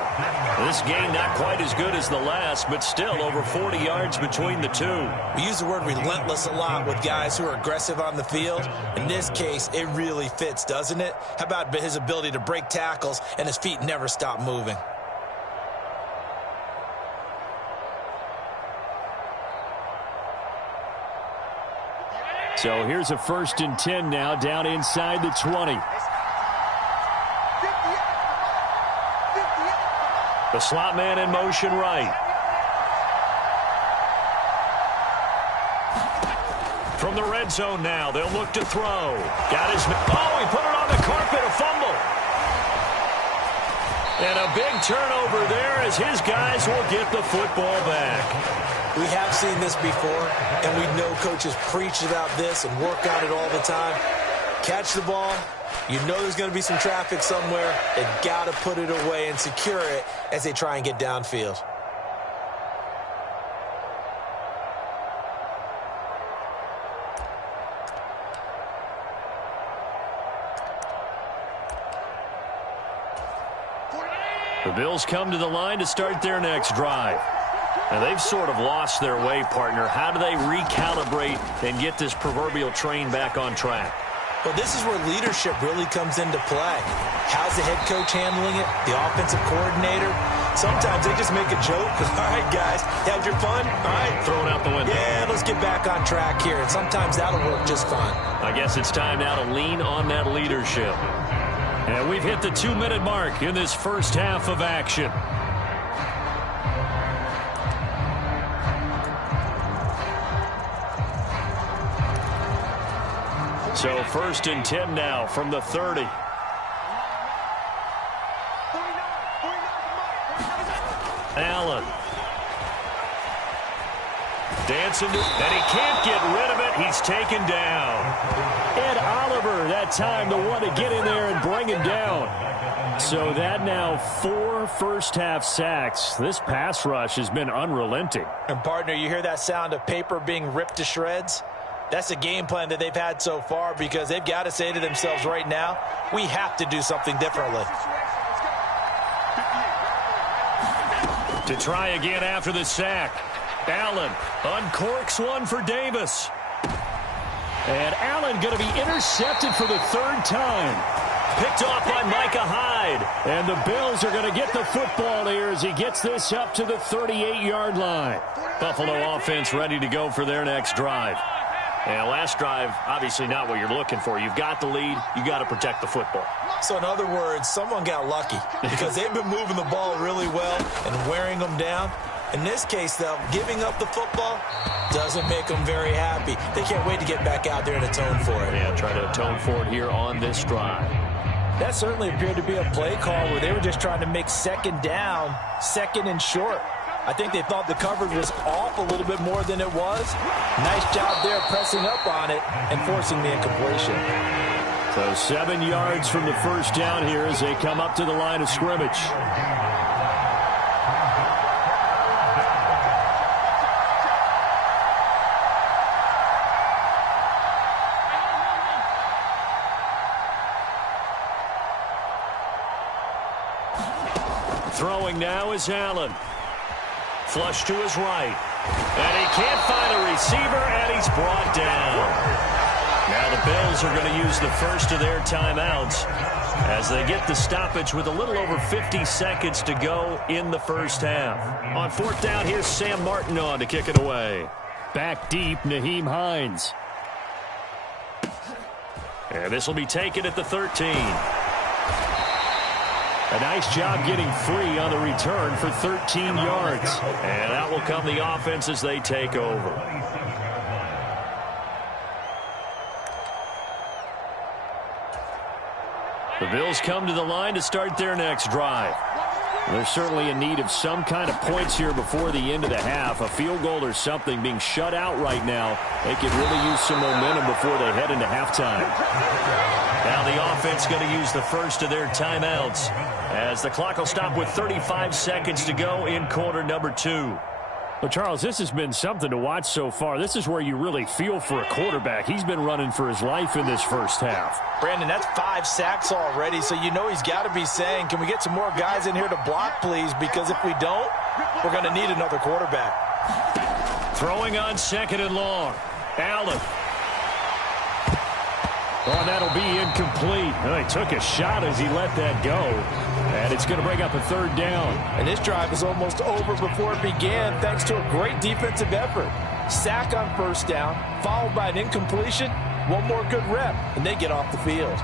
This game not quite as good as the last, but still over 40 yards between the two. We use the word relentless a lot with guys who are aggressive on the field. In this case, it really fits, doesn't it? How about his ability to break tackles and his feet never stop moving? So here's a 1st and 10 now, down inside the 20. The slot man in motion right. From the red zone now, they'll look to throw. Got his... Oh, he put it on the carpet, a fumble. And a big turnover there as his guys will get the football back. We have seen this before, and we know coaches preach about this and work on it all the time. Catch the ball. You know there's going to be some traffic somewhere. They've got to put it away and secure it as they try and get downfield. The Bills come to the line to start their next drive. Now, they've sort of lost their way, partner. How do they recalibrate and get this proverbial train back on track? Well, this is where leadership really comes into play. How's the head coach handling it? The offensive coordinator? Sometimes they just make a joke. All right, guys, had your fun? All right. Throw it out the window. Yeah, let's get back on track here. And sometimes that'll work just fine. I guess it's time now to lean on that leadership. And we've hit the 2-minute mark in this first half of action. So 1st and 10 now from the 30. Allen. Dancing, and he can't get rid of it. He's taken down. Ed Oliver, that time the one to get in there and bring him down. So that now 4 first-half sacks. This pass rush has been unrelenting. And, partner, you hear that sound of paper being ripped to shreds? That's a game plan that they've had so far because they've got to say to themselves right now, we have to do something differently. To try again after the sack. Allen uncorks one for Davis. And Allen going to be intercepted for the 3rd time. Picked off by Micah Hyde. And the Bills are going to get the football here as he gets this up to the 38-yard line. Buffalo offense ready to go for their next drive. And last drive, obviously not what you're looking for. You've got the lead. You got to protect the football. So in other words, someone got lucky because they've been moving the ball really well and wearing them down. In this case, though, giving up the football doesn't make them very happy. They can't wait to get back out there and atone for it. Yeah, try to atone for it here on this drive. That certainly appeared to be a play call where they were just trying to make 2nd down, 2nd and short. I think they thought the coverage was off a little bit more than it was. Nice job there pressing up on it and forcing the incompletion. So 7 yards from the first down here as they come up to the line of scrimmage. Throwing now is Allen. Flush to his right. And he can't find a receiver, and he's brought down. Now the Bills are going to use the first of their timeouts as they get the stoppage with a little over 50 seconds to go in the first half. On 4th down, here's Sam Martin on to kick it away. Back deep, Nyheim Hines. And this will be taken at the 13. A nice job getting free on the return for 13 yards. And out will come the offense as they take over. The Bills come to the line to start their next drive. They're certainly in need of some kind of points here before the end of the half. A field goal or something being shut out right now. They could really use some momentum before they head into halftime. Now the offense going to use the first of their timeouts as the clock will stop with 35 seconds to go in quarter number 2. Well, Charles, this has been something to watch so far. This is where you really feel for a quarterback. He's been running for his life in this first half. Brandon, that's 5 sacks already, so you know he's got to be saying, can we get some more guys in here to block, please? Because if we don't, we're going to need another quarterback. Throwing on 2nd and long. Allen. Oh, that'll be incomplete. Well, he took a shot as he let that go. And it's going to bring up a 3rd down. And this drive is almost over before it began thanks to a great defensive effort. Sack on 1st down, followed by an incompletion, one more good rep, and they get off the field.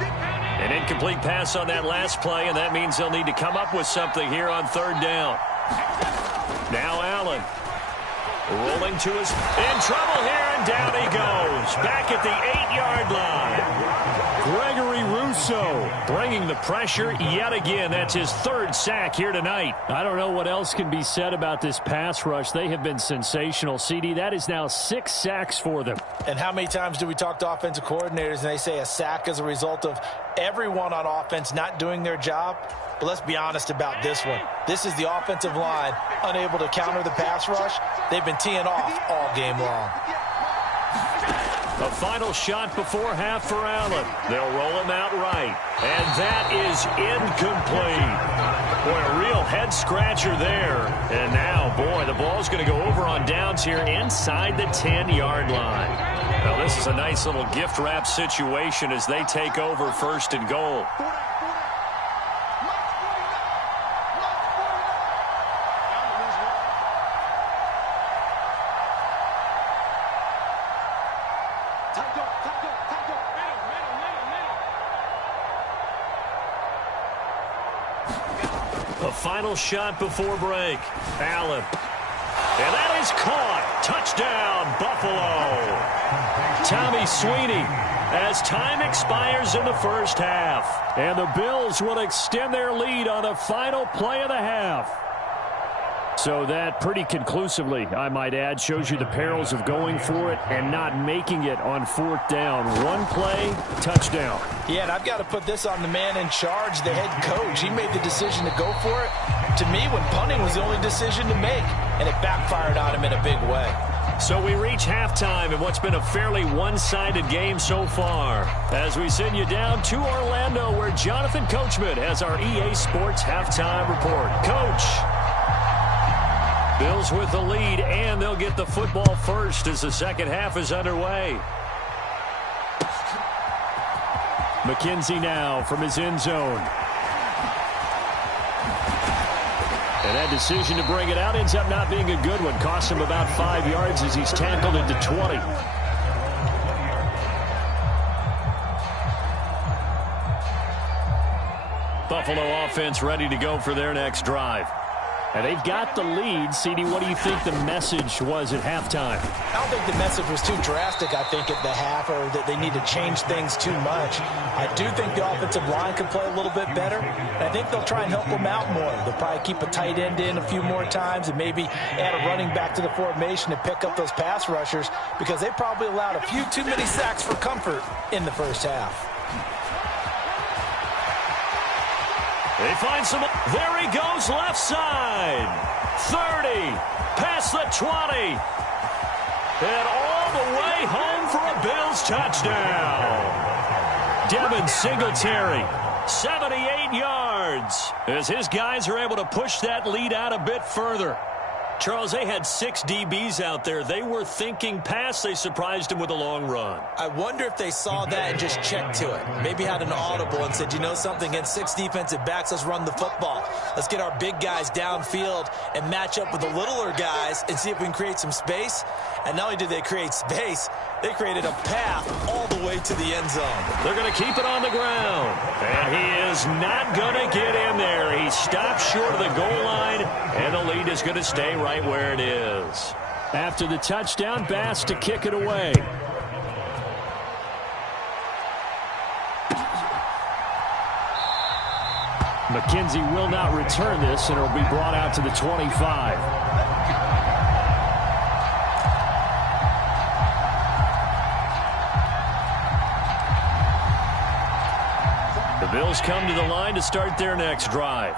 An incomplete pass on that last play, and that means they'll need to come up with something here on 3rd down. Now Allen. Rolling to his... In trouble here, and down he goes. Back at the 8-yard line. Gregory Rousseau bringing the pressure yet again. That's his 3rd sack here tonight. I don't know what else can be said about this pass rush. They have been sensational. CD, that is now 6 sacks for them. And how many times do we talk to offensive coordinators and they say a sack is a result of everyone on offense not doing their job? But let's be honest about this one. This is the offensive line unable to counter the pass rush. They've been teeing off all game long. A final shot before half for Allen. They'll roll him out right. And that is incomplete. Boy, a real head-scratcher there. And now, boy, the ball's going to go over on downs here inside the 10-yard line. Now, this is a nice little gift-wrap situation as they take over 1st and goal. A final shot before break. Allen. And that is caught. Touchdown, Buffalo. Tommy Sweeney as time expires in the 1st half. And the Bills will extend their lead on the final play of the half. So that pretty conclusively, I might add, shows you the perils of going for it and not making it on 4th down. One play, touchdown. Yeah, and I've got to put this on the man in charge, the head coach. He made the decision to go for it. To me, when punting was the only decision to make, and it backfired on him in a big way. So we reach halftime in what's been a fairly one-sided game so far. As we send you down to Orlando, where Jonathan Coachman has our EA Sports halftime report. Coach. Bills with the lead, and they'll get the football first as the 2nd half is underway. McKenzie now from his end zone. And that decision to bring it out ends up not being a good one. Cost him about 5 yards as he's tackled into 20. Buffalo offense ready to go for their next drive. And they've got the lead. CD, what do you think the message was at halftime? I don't think the message was too drastic, I think, at the half, or that they need to change things too much. I do think the offensive line can play a little bit better, and I think they'll try and help them out more. They'll probably keep a tight end in a few more times and maybe add a running back to the formation to pick up those pass rushers, because they probably allowed a few too many sacks for comfort in the 1st half. They find some. There he goes, left side. 30, past the 20. And all the way home for a Bills touchdown. Devin Singletary, 78 yards. As his guys are able to push that lead out a bit further. Charles, they had 6 DBs out there. They were thinking pass. They surprised him with a long run. I wonder if they saw that and just checked to it. Maybe had an audible and said, you know something, against 6 defensive backs, let's run the football. Let's get our big guys downfield and match up with the littler guys and see if we can create some space. And not only did they create space, they created a path all the way to the end zone. They're going to keep it on the ground. And he is not going to get in there. He stops short of the goal line, and the lead is going to stay right where it is. After the touchdown, Bass to kick it away. McKenzie will not return this, and it will be brought out to the 25. The Bills come to the line to start their next drive.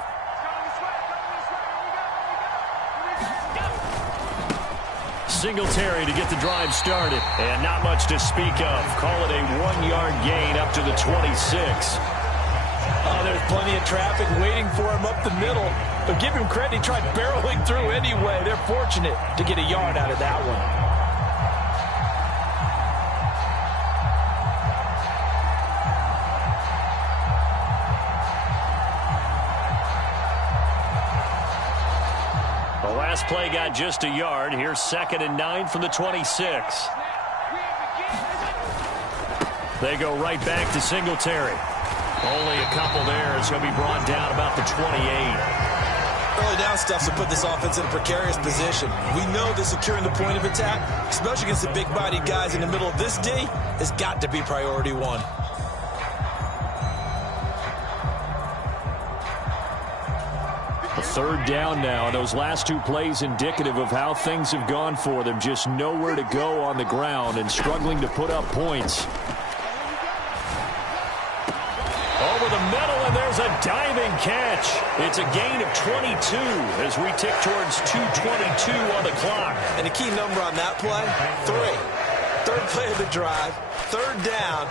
Singletary to get the drive started. And not much to speak of. Call it a 1-yard gain up to the 26. Oh, there's plenty of traffic waiting for him up the middle. But give him credit, he tried barreling through anyway. They're fortunate to get a yard out of that one. The last play got just a yard. Here's 2nd and 9 from the 26. They go right back to Singletary. Only a couple there as he'll be brought down about the 28. Early down stuff to put this offense in a precarious position. We know that securing the point of attack, especially against the big-bodied guys in the middle of this D, has got to be priority one. A 3rd down now, and those last 2 plays indicative of how things have gone for them. Just nowhere to go on the ground and struggling to put up points. Over the middle, and there's a diving catch. It's a gain of 22 as we tick towards 2:22 on the clock. And the key number on that play, 3. 3rd play of the drive, 3rd down,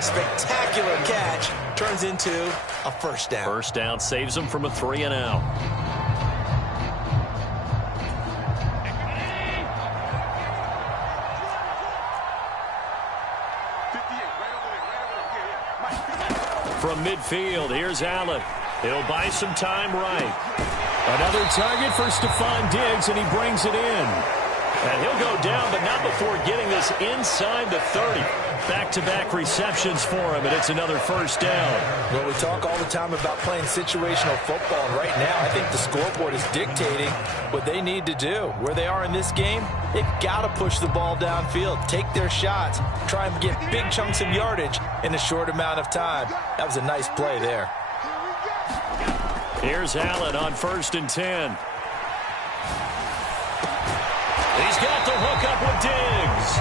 spectacular catch, turns into a 1st down. 1st down saves them from a 3-and-out. From midfield, here's Allen. He'll buy some time right. Another target for Stephon Diggs, and he brings it in. And he'll go down, but not before getting this inside the 30. Back-to-back receptions for him, and it's another 1st down. Well, we talk all the time about playing situational football, and right now I think the scoreboard is dictating what they need to do. Where they are in this game, they've got to push the ball downfield, take their shots, try and get big chunks of yardage in a short amount of time. That was a nice play there. Here's Allen on 1st and 10. He's got the hook up with Diggs.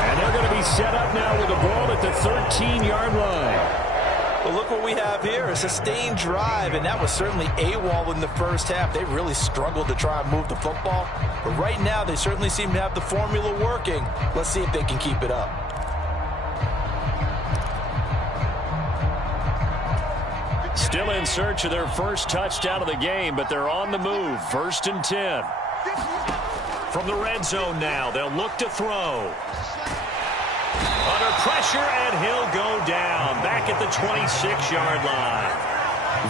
And they're going to be set up now with the ball at the 13-yard line. Well, look what we have here, a sustained drive, and that was certainly AWOL in the first half. They really struggled to try and move the football. But right now, they certainly seem to have the formula working. Let's see if they can keep it up. Still in search of their first touchdown of the game, but they're on the move. 1st and 10. From the red zone now, they'll look to throw. Under pressure, and he'll go down. Back at the 26-yard line.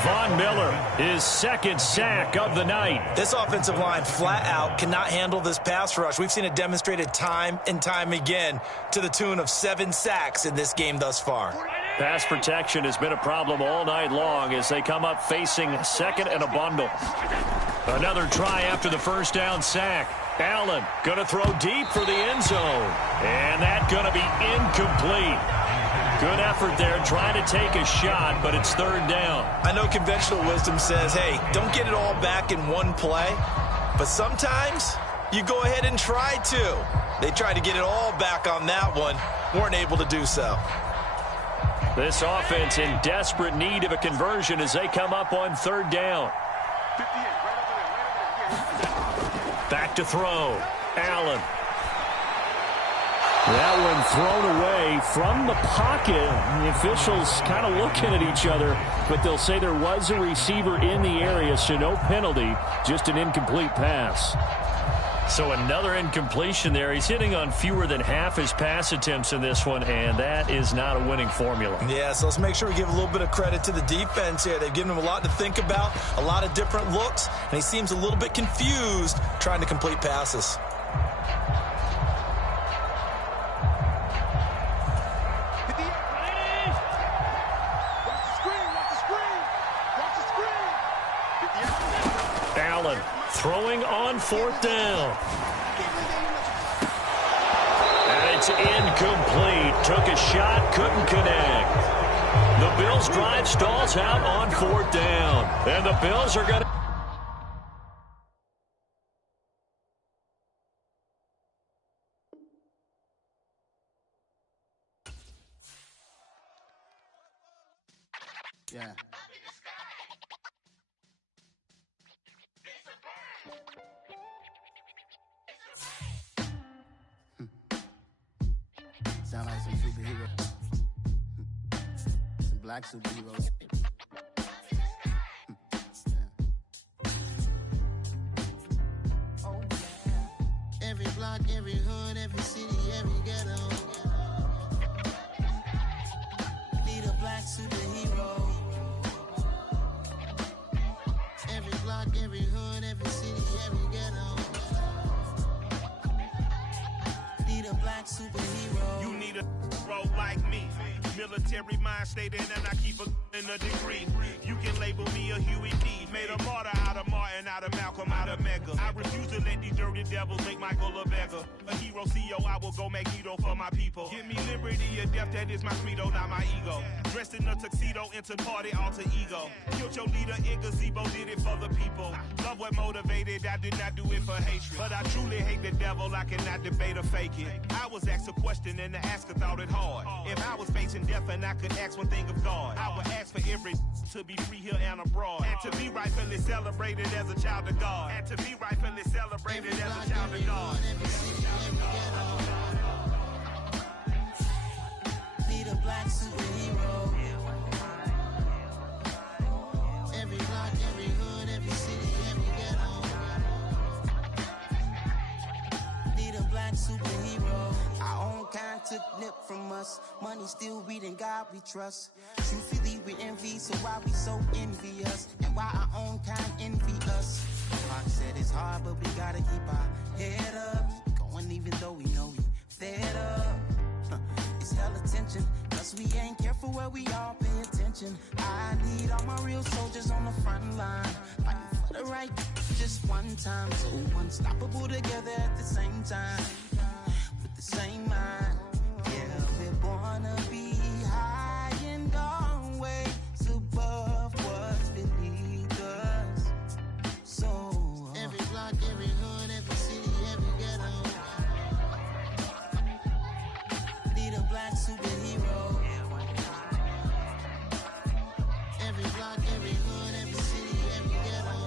Von Miller, his 2nd sack of the night. This offensive line flat out cannot handle this pass rush. We've seen it demonstrated time and time again to the tune of 7 sacks in this game thus far. Pass protection has been a problem all night long as they come up facing 2nd and a bundle. Another try after the 1st down sack. Allen going to throw deep for the end zone. And that's going to be incomplete. Good effort there trying to take a shot, but it's 3rd down. I know conventional wisdom says, hey, don't get it all back in one play. But sometimes you go ahead and try to. They tried to get it all back on that one. Weren't able to do so. This offense in desperate need of a conversion as they come up on 3rd down. Back to throw. Allen. That one thrown away from the pocket. The officials kind of looking at each other, but they'll say there was a receiver in the area, so no penalty, just an incomplete pass. So another incompletion there. He's hitting on fewer than half his pass attempts in this one, and that is not a winning formula. Yeah, so let's make sure we give a little bit of credit to the defense here. They've given him a lot to think about, a lot of different looks, and he seems a little bit confused trying to complete passes. Allen throwing on 4th down. And it's incomplete. Took a shot, couldn't connect. The Bills' drive stalls out on 4th down. And the Bills are going to... Yeah. Sound like some superheroes. Some black superheroes. Oh, yeah. Every block, every hood, every city, every ghetto. Need a black superhero. Every block, every hood, every city, every ghetto. Need a black superhero. You need a bro like me. Military mind state in and I keep in a degree. You can label me a Huey P. Made a martyr out of Martin, out of Malcolm, out of Mega. I refuse to let these dirty devils make Michael a beggar. A hero CEO, I will go Magneto for my people. Give me liberty or death, that is my credo, not my ego. Dressed in a tuxedo, into party, alter ego. Killed your leader in gazebo, did it for the people. Love what motivated, I did not do it for hatred. But I truly hate the devil, I cannot debate or fake it. I was asked a question and the asker thought it hard. If I was facing death and I could ask one thing of God, I would ask for every to be free here and abroad. And to be rightfully celebrated as a child of God. And to be rightfully celebrated as a child of God. Need a black superhero. Every block, every hood, every city, every ghetto. Need a black superhero. Our own kind took nip from us. Money still reading God we trust. Truthfully we envy, so why we so envious? And why our own kind envy us? Mark said it's hard, but we gotta keep our head up. Going even though we know we fed up. It's hell attention, cause we ain't careful where we all pay attention. I need all my real soldiers on the front line, fighting for the right just one time. So unstoppable together at the same time, with the same mind. Yeah, we're born to be high and always above what's beneath us. So every block, every hood, every city, every ghetto. Need a black superhero. Every block, every hood, every city, every ghetto.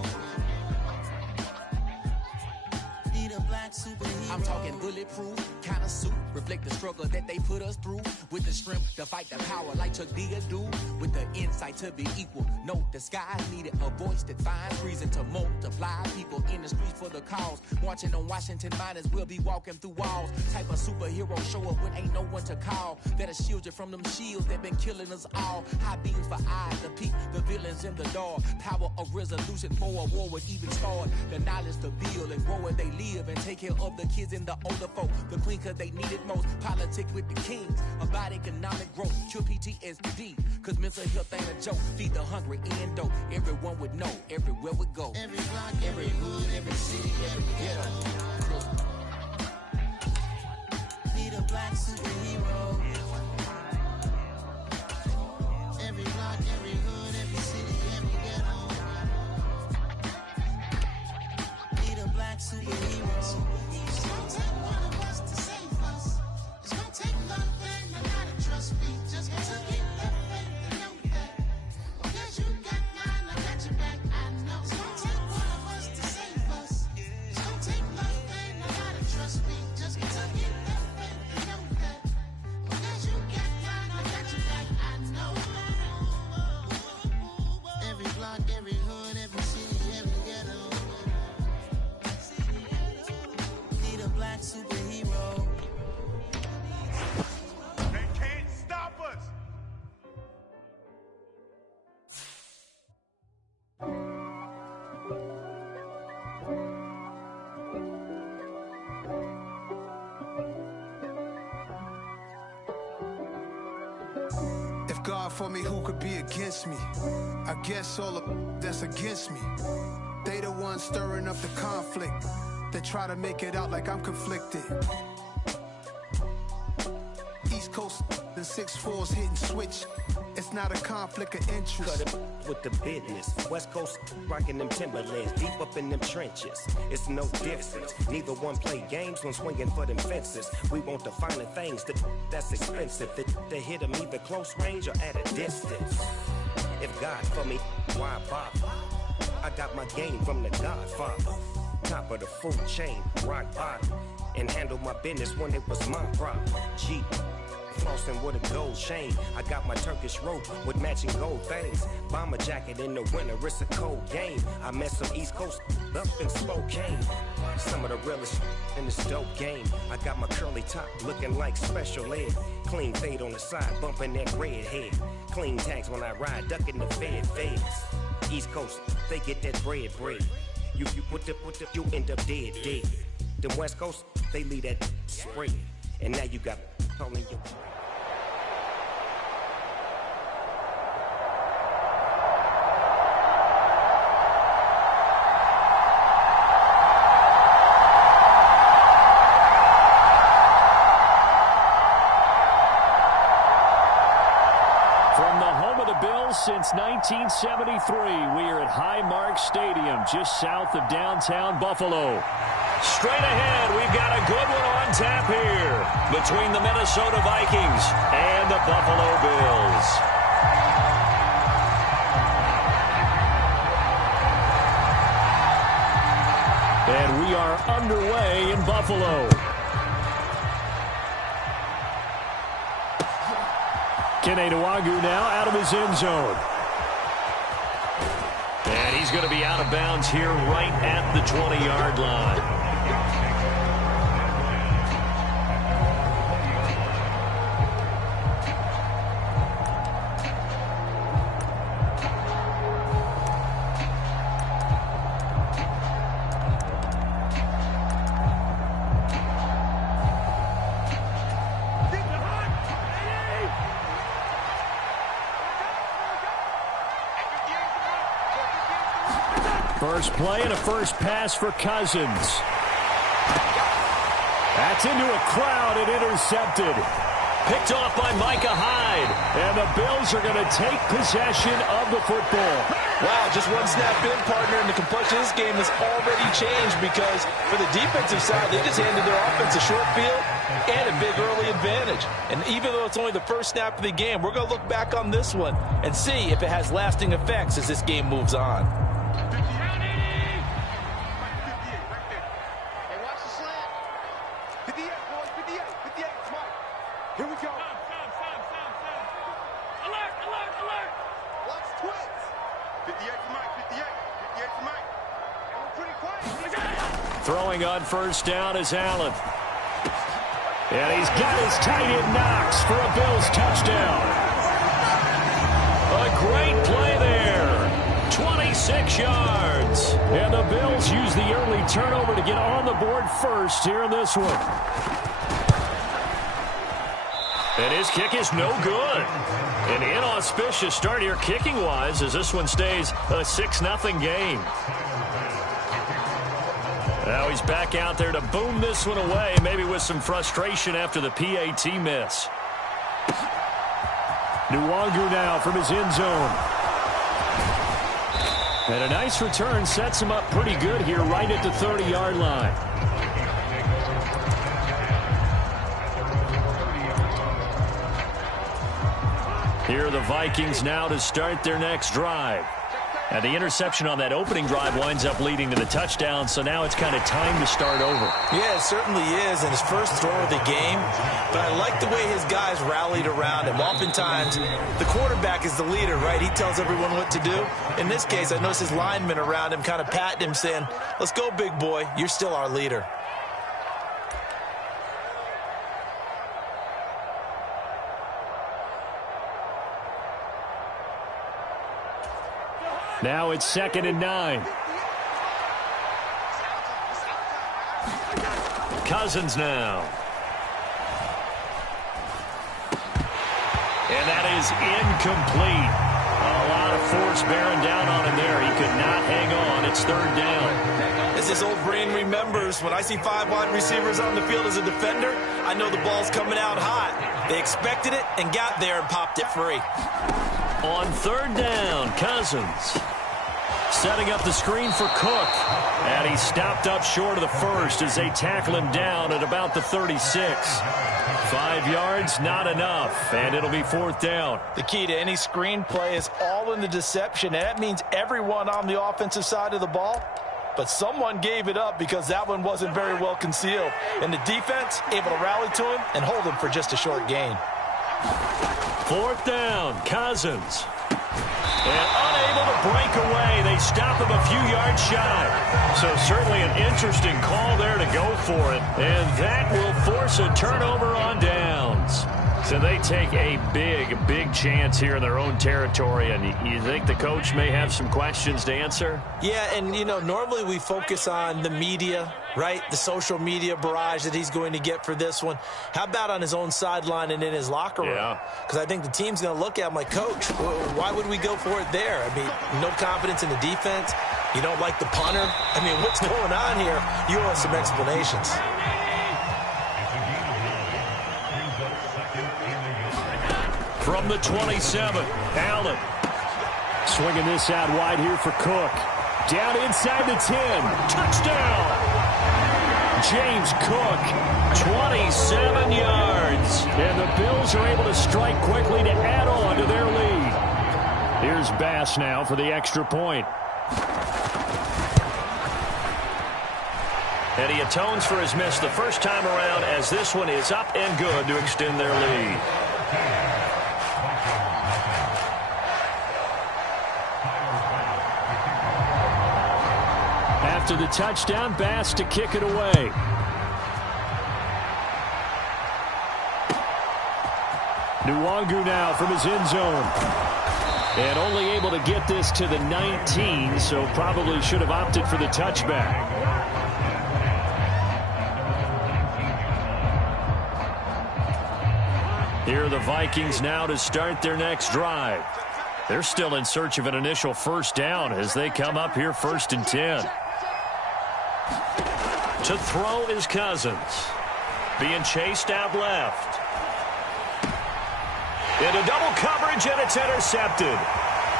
Need a black superhero. I'm talking bulletproof kind of suit, reflect the struggle that they put us through. With the strength to fight the power like Chuck D do. With the insight to be equal. Note the skies needed a voice that finds reason to multiply. People in the streets for the cause. Marching on Washington miners will be walking through walls. Type of superhero show up when ain't no one to call. That'll shield you from them shields that been killing us all. High beams for eyes to peek the villains in the dark. Power of resolution for a war would even start. The knowledge to build and grow where they live and take care of the kids and the older folk. The queen cause they need it most. Politics with the kings. About economic growth. Cure PTSD. Cause mental health ain't a joke. Feed the hungry and dope. Everyone would know. Everywhere we go. Every block, every hood, every city, every ghetto. Need a black superhero. Every block, every hood, every city, every ghetto. Need a black superhero. It's gonna take one of us to save us. It's gonna take love and a lot of trust. We just got to get that faith and know that. Because you got mine, I got your back, I know. It's gonna take one of us to save us. It's gonna take love and a lot of trust. We just got to get that faith and know that. Because you got mine, I got your back, I know. Every block, every hood, every city, every ghetto. Need a black superhero. They can't stop us. If God for me, who could be against me? I guess all of that's against me. They the ones stirring up the conflict. They try to make it out like I'm conflicted. East Coast and 6'4's hitting switch. It's not a conflict of interest. Cut it with the business. West Coast rocking them Timberlands, deep up in them trenches. It's no difference. Neither one play games when swinging for them fences. We want the finer things that's expensive. They hit them either close range or at a distance. If God for me, why bother? I got my game from the Godfather. Top of the food chain, rock bottom. And handle my business when it was my problem. G. Flossing with a gold chain. I got my Turkish rope with matching gold things. Bomber jacket in the winter, it's a cold game. I met some East Coast up in Spokane. Some of the realest in this dope game. I got my curly top looking like special ed. Clean fade on the side, bumping that red head. Clean tags when I ride, ducking the feds. East Coast, they get that bread. You you end up dead. Them West Coast, they leave that spread. And now you got calling you. Since 1973, we are at Highmark Stadium, just south of downtown Buffalo. Straight ahead, we've got a good one on tap here between the Minnesota Vikings and the Buffalo Bills. And we are underway in Buffalo. Edawg now out of his end zone. And he's going to be out of bounds here right at the 20-yard line. First play and a first pass for Cousins. That's into a crowd and intercepted. Picked off by Micah Hyde. And the Bills are going to take possession of the football. Wow, just one snap in, partner, and the complexion of this game has already changed because for the defensive side, they just handed their offense a short field and a big early advantage. And even though it's only the first snap of the game, we're going to look back on this one and see if it has lasting effects as this game moves on. Here we go. Alert, alert, alert. Watch twins. 58 for Mike, 58 for Mike. And we're pretty quiet. Throwing on first down is Allen. And he's got his tight end Knox for a Bills touchdown. A great play there. 26 yards. And the Bills use the early turnover to get on the board first here in this one. And his kick is no good. An inauspicious start here kicking-wise as this one stays a 6-0 game. Now he's back out there to boom this one away, maybe with some frustration after the PAT miss. Edawg now from his end zone. And a nice return sets him up pretty good here right at the 30-yard line. Here are the Vikings now to start their next drive. And the interception on that opening drive winds up leading to the touchdown, so now it's kind of time to start over. Yeah, it certainly is, and his first throw of the game. But I like the way his guys rallied around him. Oftentimes, the quarterback is the leader, right? He tells everyone what to do. In this case, I noticed his linemen around him kind of patting him, saying, "Let's go, big boy. You're still our leader." Now it's 2nd and 9. Cousins now. And that is incomplete. A lot of force bearing down on him there. He could not hang on. It's 3rd down. As his old brain remembers, when I see 5 wide receivers on the field as a defender, I know the ball's coming out hot. They expected it and got there and popped it free. On 3rd down, Cousins setting up the screen for Cook. And he stopped up short of the first as they tackle him down at about the 36. 5 yards, not enough, and it'll be 4th down. The key to any screen play is all in the deception, and that means everyone on the offensive side of the ball. But someone gave it up because that one wasn't very well concealed. And the defense able to rally to him and hold him for just a short gain. Fourth down, Cousins. And unable to break away. They stop him a few yards shy. So certainly an interesting call there to go for it. And that will force a turnover on downs. So they take a big chance here in their own territory. And you think the coach may have some questions to answer? Yeah, and, you know, normally we focus on the media, right? The social media barrage that he's going to get for this one. How about on his own sideline and in his locker room? Because I think the team's going to look at him like, Coach, why would we go for it there? I mean, no confidence in the defense. You don't like the punter. I mean, what's going on here? You owe us some explanations. From the 27, Allen. Swinging this out wide here for Cook. Down inside the 10. Touchdown! James Cook, 27 yards. And the Bills are able to strike quickly to add on to their lead. Here's Bass now for the extra point. And he atones for his miss the first time around as this one is up and good to extend their lead. After the touchdown, Bass to kick it away. Edawg now from his end zone. And only able to get this to the 19, so probably should have opted for the touchback. Here are the Vikings now to start their next drive. They're still in search of an initial first down as they come up here 1st and 10. To throw is Cousins. Being chased out left. Into double coverage, and it's intercepted.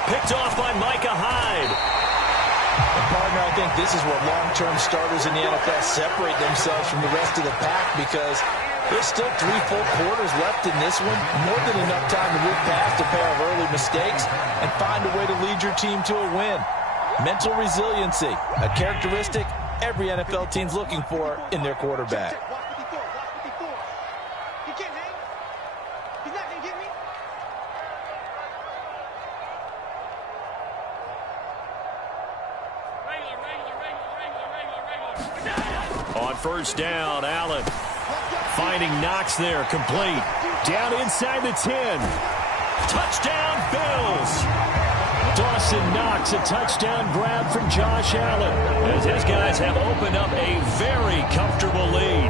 Picked off by Micah Hyde. And partner, I think this is where long-term starters in the NFL separate themselves from the rest of the pack, because there's still 3 full quarters left in this one. More than enough time to move past a pair of early mistakes and find a way to lead your team to a win. Mental resiliency, a characteristic every NFL team's looking for in their quarterback. On first down, Allen finding Knox there, complete. Down inside the 10. Touchdown, Bills. Dawson Knox, a touchdown grab from Josh Allen, as his guys have opened up a very comfortable lead.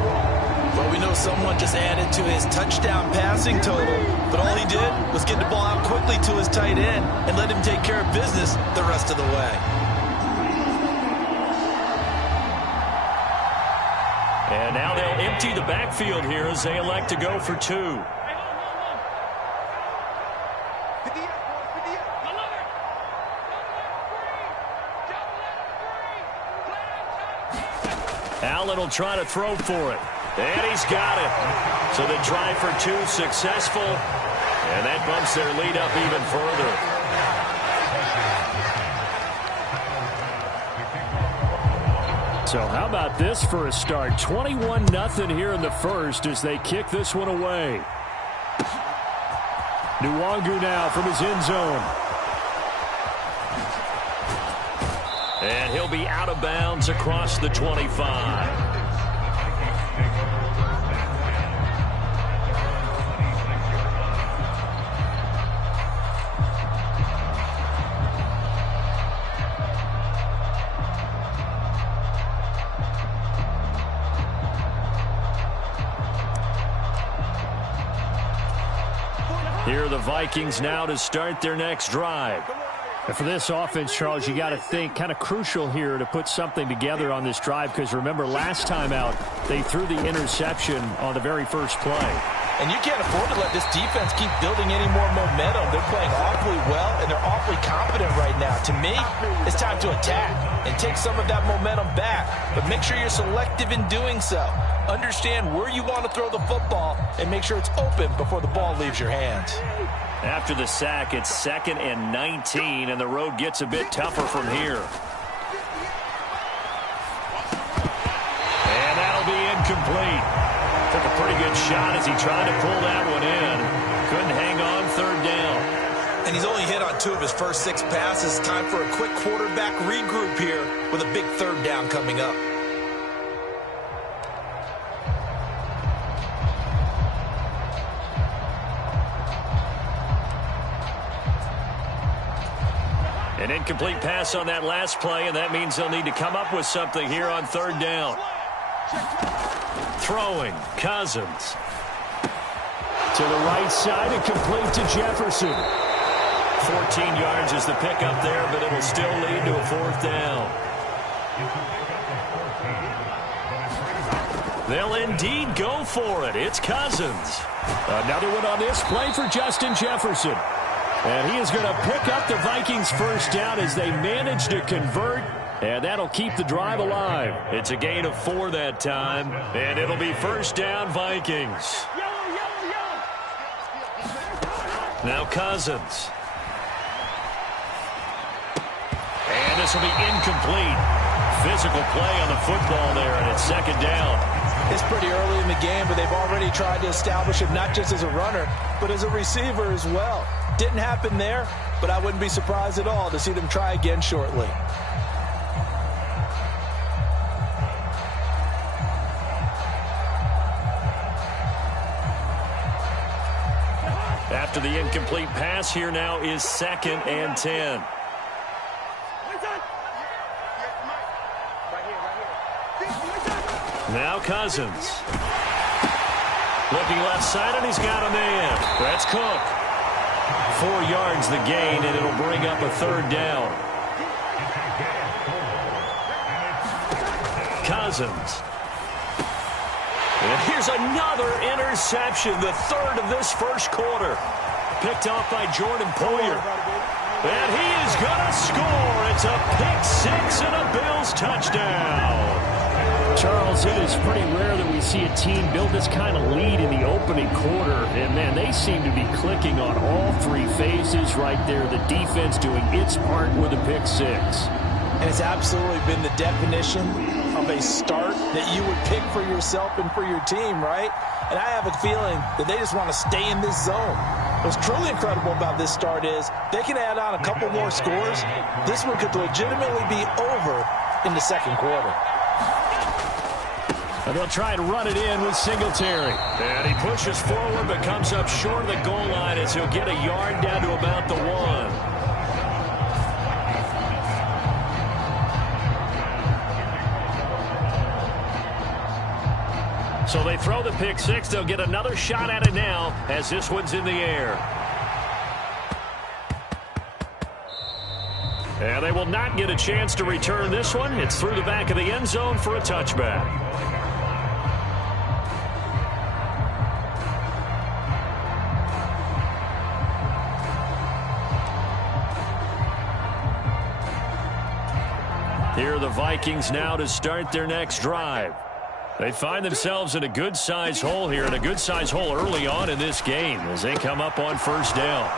Well, we know someone just added to his touchdown passing total, but all he did was get the ball out quickly to his tight end and let him take care of business the rest of the way. And now they'll empty the backfield here as they elect to go for 2. Allen will try to throw for it. And he's got it. So the try for 2 successful. And that bumps their lead up even further. So how about this for a start? 21-0 here in the first as they kick this one away. Edawg now from his end zone. And he'll be out of bounds across the 25. Here are the Vikings now to start their next drive. And for this offense, Charles, you got to think kind of crucial here to put something together on this drive, because remember last time out they threw the interception on the very first play. And you can't afford to let this defense keep building any more momentum. They're playing awfully well, and they're awfully confident right now. To me, it's time to attack and take some of that momentum back. But make sure you're selective in doing so. Understand where you want to throw the football and make sure it's open before the ball leaves your hands. After the sack, it's 2nd and 19, and the road gets a bit tougher from here. And that'll be incomplete. Took a pretty good shot as he tried to pull that one in. Couldn't hang on third down. And he's only hit on 2 of his first 6 passes. Time for a quick quarterback regroup here with a big third down coming up. An incomplete pass on that last play, and that means they'll need to come up with something here on third down. Throwing, Cousins. To the right side and complete to Jefferson. 14 yards is the pickup there, but it'll still lead to a 4th down. They'll indeed go for it. It's Cousins. Another one on this play for Justin Jefferson. And he is going to pick up the Vikings' first down as they manage to convert. And that'll keep the drive alive. It's a gain of 4 that time. And it'll be first down Vikings. Now Cousins. And this will be incomplete. Physical play on the football there, and it's second down. It's pretty early in the game, but they've already tried to establish him not just as a runner, but as a receiver as well. Didn't happen there, but I wouldn't be surprised at all to see them try again shortly. After the incomplete pass, here now is 2nd and 10. Now Cousins. Looking left side, and he's got a man. That's Cook. 4 yards the gain, and it'll bring up a 3rd down. Cousins. And here's another interception, the 3rd of this first quarter. Picked off by Jordan Poyer. And he is going to score. It's a pick 6 and a Bills touchdown. Charles, it is pretty rare that we see a team build this kind of lead in the opening quarter. And, man, they seem to be clicking on all 3 phases right there. The defense doing its part with a pick 6. And it's absolutely been the definition of a start that you would pick for yourself and for your team, right? And I have a feeling that they just want to stay in this zone. What's truly incredible about this start is they can add on a couple more scores. This one could legitimately be over in the second quarter. And they'll try and run it in with Singletary. And he pushes forward but comes up short of the goal line as he'll get a yard down to about the 1. So they throw the pick 6. They'll get another shot at it now as this one's in the air. And they will not get a chance to return this one. It's through the back of the end zone for a touchback. Here are the Vikings now to start their next drive. They find themselves in a good-sized hole here, and a good-sized hole early on in this game as they come up on first down.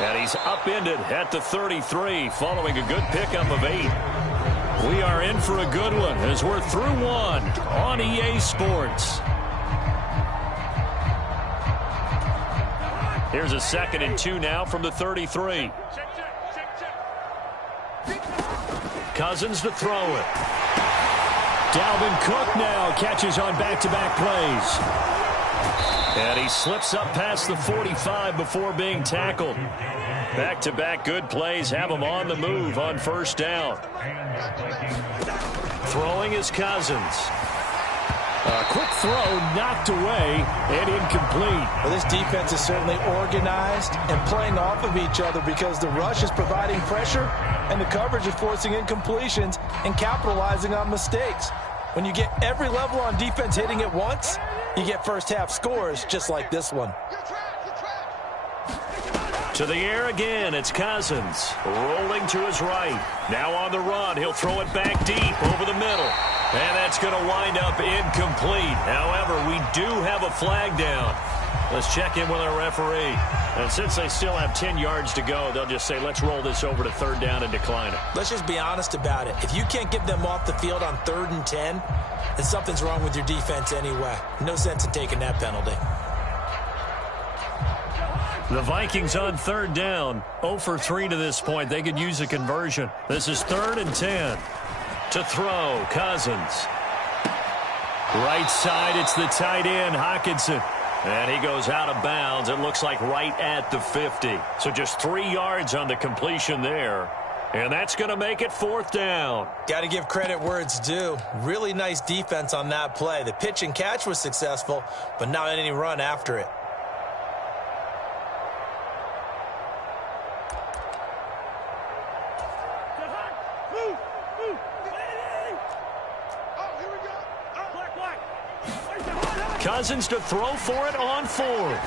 And he's upended at the 33 following a good pickup of 8. We are in for a good one as we're through 1 on EA Sports. Here's a 2nd and 2 now from the 33. Cousins to throw it. Dalvin Cook now catches on back-to-back plays. And he slips up past the 45 before being tackled. Back-to-back good plays have him on the move on first down. Throwing is Cousins. A quick throw knocked away and incomplete. Well, this defense is certainly organized and playing off of each other because the rush is providing pressure and the coverage is forcing incompletions and capitalizing on mistakes. When you get every level on defense hitting at once, you get first-half scores just like this one. To the air again, it's Cousins. Rolling to his right. Now on the run, he'll throw it back deep over the middle. And that's going to wind up incomplete. However, we do have a flag down. Let's check in with our referee. And since they still have 10 yards to go, they'll just say, let's roll this over to third down and decline it. Let's just be honest about it. If you can't get them off the field on 3rd and 10, then something's wrong with your defense anyway. No sense in taking that penalty. The Vikings on third down, 0 for 3 to this point. They could use a conversion. This is 3rd and 10. To throw, Cousins. Right side, it's the tight end, Hockenson. And he goes out of bounds. It looks like right at the 50. So just 3 yards on the completion there. And that's going to make it 4th down. Got to give credit where it's due. Really nice defense on that play. The pitch and catch was successful, but not any run after it. Cousins to throw for it on 4th.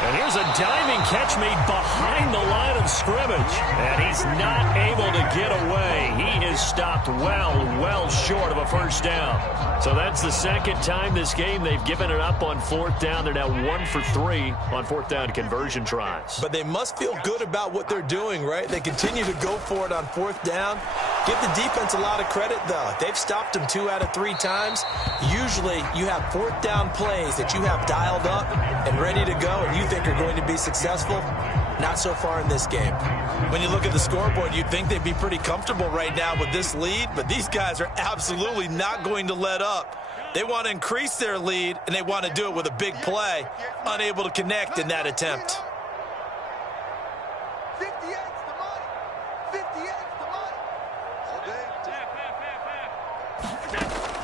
And here's a diving catch made behind the line of scrimmage. And he's not able to get away. He is stopped well short of a first down. So that's the 2nd time this game they've given it up on 4th down. They're now 1 for 3 on 4th down conversion tries. But they must feel good about what they're doing, right? They continue to go for it on 4th down. Give the defense a lot of credit, though. They've stopped them 2 out of 3 times. Usually, you have 4th down plays that you have dialed up and ready to go, and you think are going to be successful. Not so far in this game. When you look at the scoreboard, you'd think they'd be pretty comfortable right now with this lead, but these guys are absolutely not going to let up. They want to increase their lead, and they want to do it with a big play. Unable to connect in that attempt.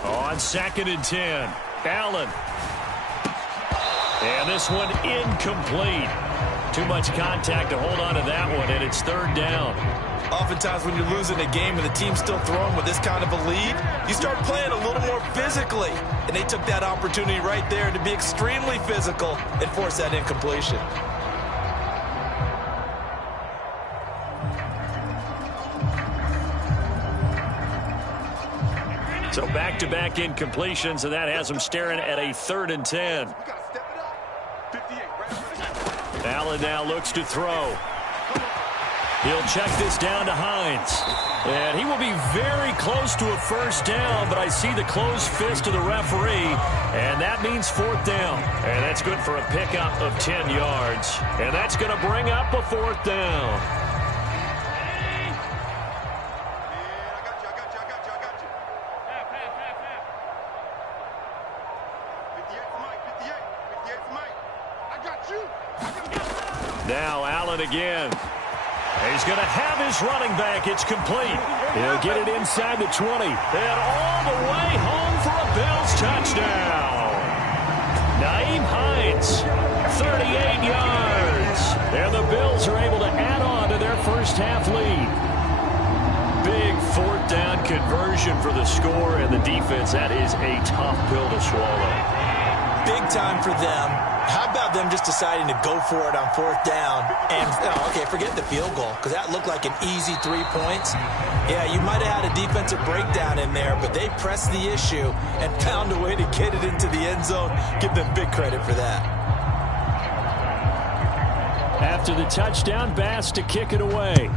On 2nd and 10, Allen. And this one incomplete. Too much contact to hold on to that one, and it's 3rd down. Oftentimes when you're losing a game and the team's still throwing with this kind of a lead, you start playing a little more physically. And they took that opportunity right there to be extremely physical and force that incompletion. So back-to-back incompletions, and that has them staring at a 3rd and 10. Allen now looks to throw. He'll check this down to Hines. And he will be very close to a first down, but I see the closed fist of the referee, and that means 4th down. And that's good for a pickup of 10 yards. And that's going to bring up a 4th down. Now Allen again. He's going to have his running back. It's complete. He'll get it inside the 20. And all the way home for a Bills touchdown. Nyheim Hines, 38 yards. And the Bills are able to add on to their first half lead. Big 4th down conversion for the score, and the defense, that is a tough pill to swallow. Big time for them. How about them just deciding to go for it on 4th down? And, okay, forget the field goal, because that looked like an easy 3 points. Yeah, you might have had a defensive breakdown in there, but they pressed the issue and found a way to get it into the end zone. Give them big credit for that. After the touchdown, Bass to kick it away.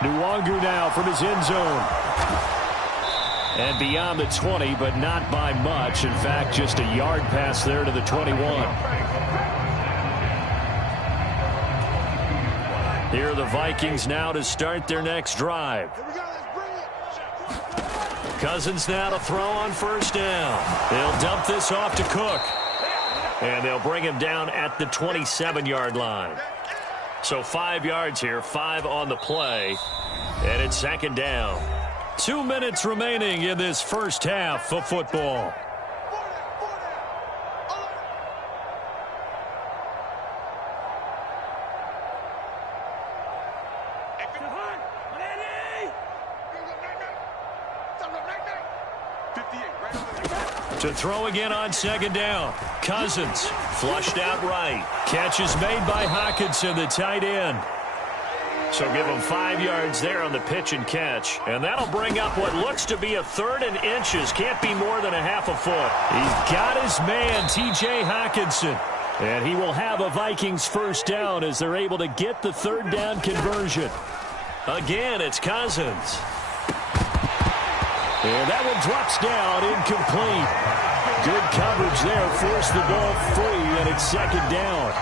Edawg now from his end zone. And beyond the 20, but not by much. In fact, just a yard pass there to the 21. Here are the Vikings now to start their next drive. Cousins now to throw on first down. They'll dump this off to Cook. And they'll bring him down at the 27-yard line. So 5 yards here, 5 on the play. And it's 2nd down. 2 minutes remaining in this first half of football. To throw again on 2nd down. Cousins flushed out right. Catch is made by Hockenson, the tight end. So give him 5 yards there on the pitch and catch. And that'll bring up what looks to be a 3rd and inches. Can't be more than a half a foot. He's got his man, T.J. Hockenson. And he will have a Vikings first down as they're able to get the 3rd down conversion. Again, it's Cousins. And that one drops down incomplete. Good coverage there. Forced the ball free, and it's second down.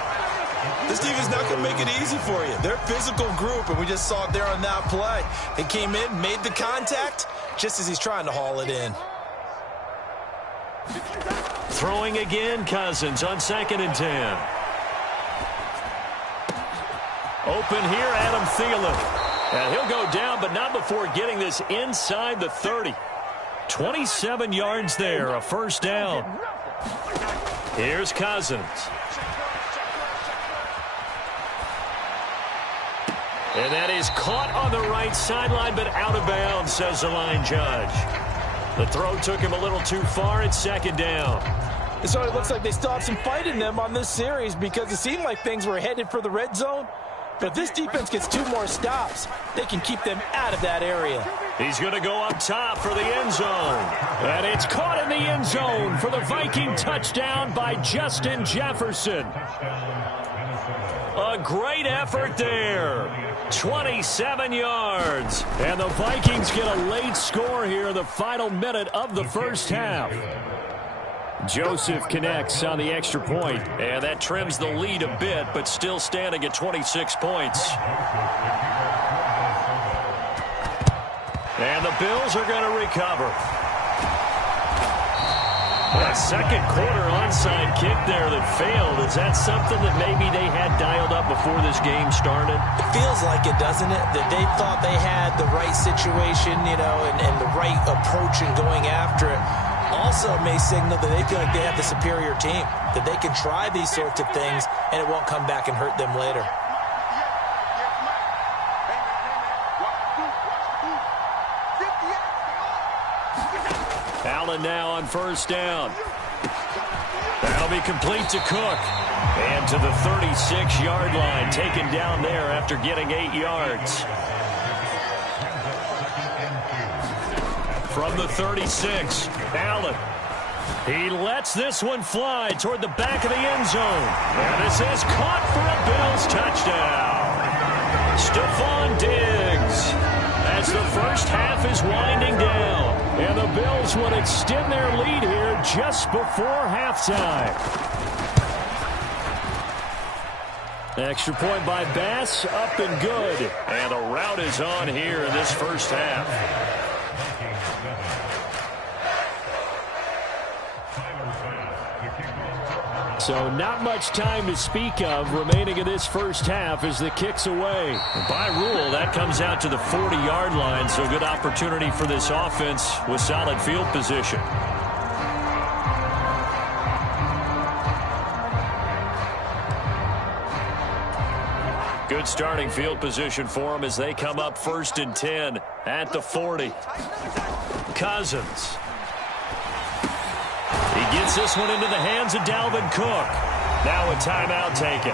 This defense is not going to make it easy for you. They're a physical group, and we just saw it there on that play. They came in, made the contact, just as he's trying to haul it in. Throwing again, Cousins on 2nd and 10. Open here, Adam Thielen. And he'll go down, but not before getting this inside the 30. 27 yards there, a first down. Here's Cousins. And that is caught on the right sideline, but out of bounds, says the line judge. The throw took him a little too far. It's second down. So it looks like they still have some fight in them on this series because it seemed like things were headed for the red zone. But if this defense gets 2 more stops, they can keep them out of that area. He's going to go up top for the end zone. And it's caught in the end zone for the Viking touchdown by Justin Jefferson. A great effort there. 27 yards. And the Vikings get a late score here in the final minute of the first half. Joseph connects on the extra point, and that trims the lead a bit, but still standing at 26 points. And the Bills are going to recover. A second quarter onside kick there that failed. Is that something that maybe they had dialed up before this game started? It feels like it, doesn't it? That they thought they had the right situation, you know, and the right approach in going after it. Also may signal that they feel like they have the superior team, that they can try these sorts of things and it won't come back and hurt them later. Allen now on first down. That'll be complete to Cook. And to the 36-yard line, taken down there after getting 8 yards. From the 36, Allen. He lets this one fly toward the back of the end zone. And this is caught for a Bills touchdown. Stephon Diggs. As the first half is winding down. And the Bills would extend their lead here just before halftime. Extra point by Bass, up and good. And the route is on here in this first half. So not much time to speak of remaining in this first half as the kick's away. By rule, that comes out to the 40-yard line, so good opportunity for this offense with solid field position. Good starting field position for them as they come up 1st and 10 at the 40. Cousins. He gets this one into the hands of Dalvin Cook. Now a timeout taken.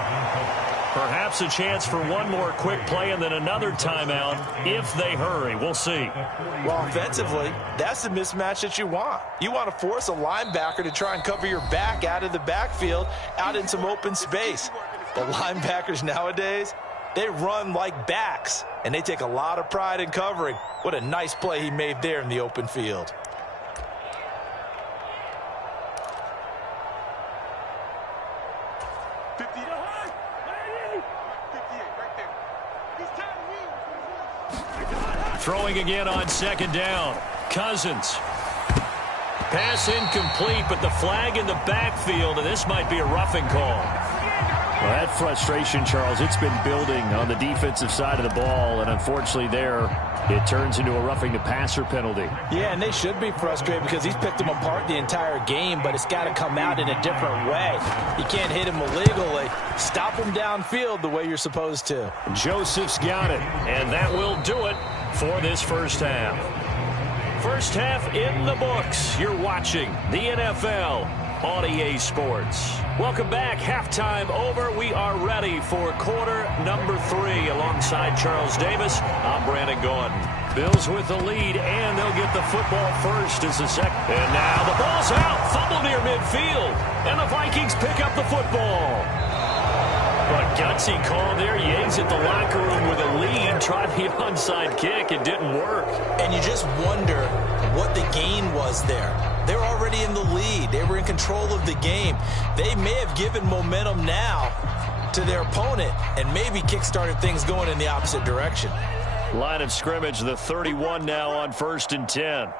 Perhaps a chance for one more quick play and then another timeout if they hurry. We'll see. Well, offensively, that's the mismatch that you want. You want to force a linebacker to try and cover your back out of the backfield, out in some open space. The linebackers nowadays, they run like backs, and they take a lot of pride in covering. What a nice play he made there in the open field. Throwing again on 2nd down. Cousins. Pass incomplete, but the flag in the backfield, and this might be a roughing call. Well, that frustration, Charles, it's been building on the defensive side of the ball, and unfortunately there, it turns into a roughing the passer penalty. Yeah, and they should be frustrated because he's picked them apart the entire game, but it's got to come out in a different way. You can't hit him illegally. Stop him downfield the way you're supposed to. Joseph's got it, and that will do it for this first half. First half in the books. You're watching the NFL on EA Sports. Welcome back. Halftime over. We are ready for quarter number 3. Alongside Charles Davis, I'm Brandon Gordon. Bills with the lead, and they'll get the football first as the second. And now the ball's out. Fumble near midfield. And the Vikings pick up the football. Well, gutsy call there. Yates at the locker room with a lead. Tried the onside kick. It didn't work. And you just wonder what the gain was there. They were already in the lead. They were in control of the game. They may have given momentum now to their opponent and maybe kick-started things going in the opposite direction. Line of scrimmage, the 31 now on 1st and 10.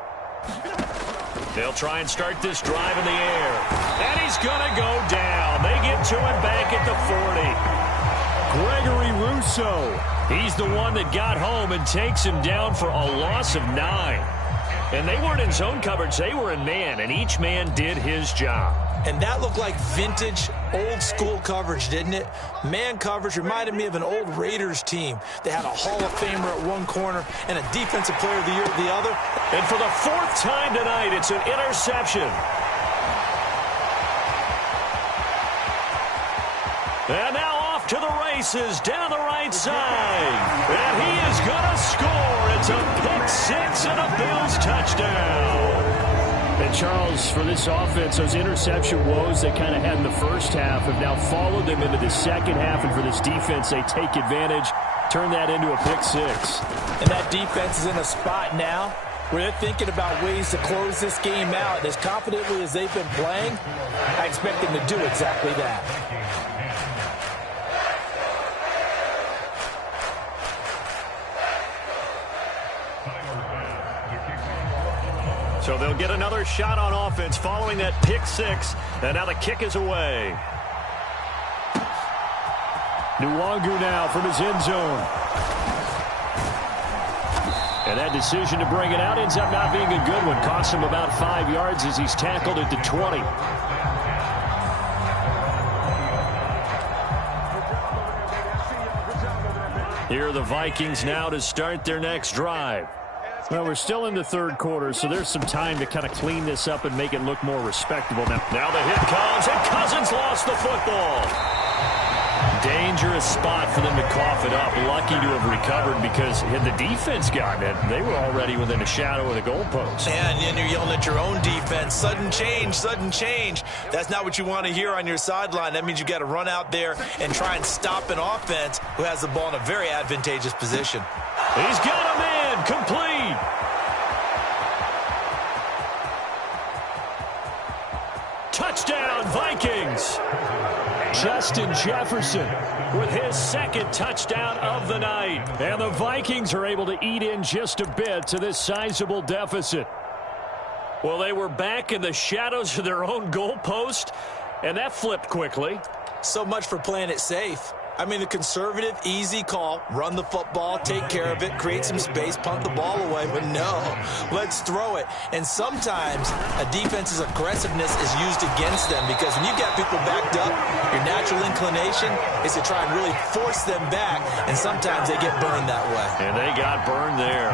They'll try and start this drive in the air. And he's going to go down. They get to him back at the 40. Gregory Rousseau. He's the one that got home and takes him down for a loss of 9. And they weren't in zone coverage. They were in man, and each man did his job. And that looked like vintage, old-school coverage, didn't it? Man coverage reminded me of an old Raiders team. They had a Hall of Famer at one corner and a Defensive Player of the Year at the other. And for the 4th time tonight, it's an interception. And now off to the races down the right side. And he is going to score. It's a pick-6 and a Bills touchdown. And Charles, for this offense, those interception woes they kind of had in the first half have now followed them into the second half. And for this defense, they take advantage, turn that into a pick-6. And that defense is in a spot now where they're thinking about ways to close this game out. And as confidently as they've been playing, I expect them to do exactly that. So they'll get another shot on offense following that pick-6, and now the kick is away. Edawg now from his end zone. And that decision to bring it out ends up not being a good one. Costs him about 5 yards as he's tackled at the 20. Here are the Vikings now to start their next drive. Well, we're still in the third quarter, so there's some time to kind of clean this up and make it look more respectable. Now the hit comes, and Cousins lost the football. Dangerous spot for them to cough it up. Lucky to have recovered because had the defense gotten it, they were already within a shadow of the goalpost. And then you're yelling at your own defense. Sudden change, sudden change. That's not what you want to hear on your sideline. That means you got to run out there and try and stop an offense who has the ball in a very advantageous position. He's got a man complete. Touchdown, Vikings. Justin Jefferson with his 2nd touchdown of the night. And the Vikings are able to eat in just a bit to this sizable deficit. Well, they were back in the shadows of their own goalpost, and that flipped quickly. So much for playing it safe. I mean, the conservative, easy call, run the football, take care of it, create some space, punt the ball away. But no, let's throw it. And sometimes a defense's aggressiveness is used against them because when you've got people backed up, your natural inclination is to try and really force them back, and sometimes they get burned that way. And they got burned there.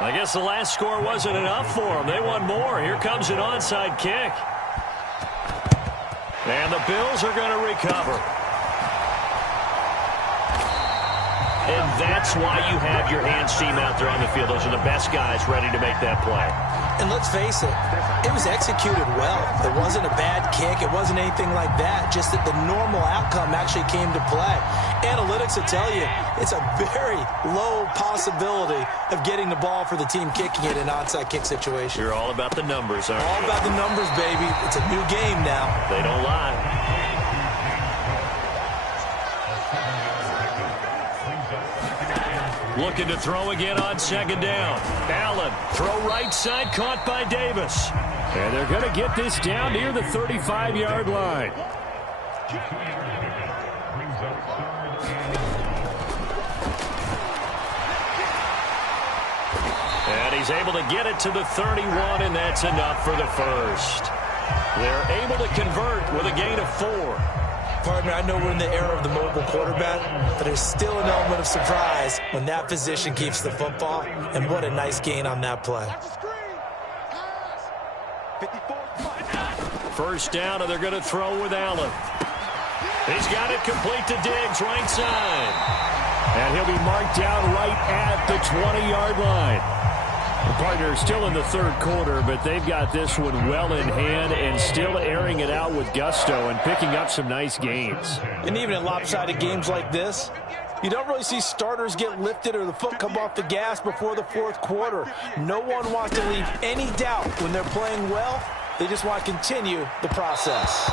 I guess the last score wasn't enough for them. They want more. Here comes an onside kick. And the Bills are going to recover. And that's why you have your hands team out there on the field. Those are the best guys ready to make that play. And let's face it, it was executed well. It wasn't a bad kick. It wasn't anything like that. Just that the normal outcome actually came to play. Analytics will tell you it's a very low possibility of getting the ball for the team kicking it in an onside kick situation. You're all about the numbers, aren't you? All about the numbers, baby. It's a new game now. They don't lie. Looking to throw again on 2nd down. Allen, throw right side, caught by Davis. And they're going to get this down near the 35-yard line. And he's able to get it to the 31, and that's enough for the first. They're able to convert with a gain of 4. Partner, I know we're in the era of the mobile quarterback, but there's still an element of surprise when that position keeps the football, and what a nice gain on that play. First down, and they're going to throw with Allen. He's got it complete to Diggs, right side. And he'll be marked down right at the 20-yard line. Partner, still in the third quarter, but they've got this one well in hand and still airing it out with gusto and picking up some nice gains. And even in lopsided games like this, you don't really see starters get lifted or the foot come off the gas before the fourth quarter. No one wants to leave any doubt when they're playing well. They just want to continue the process.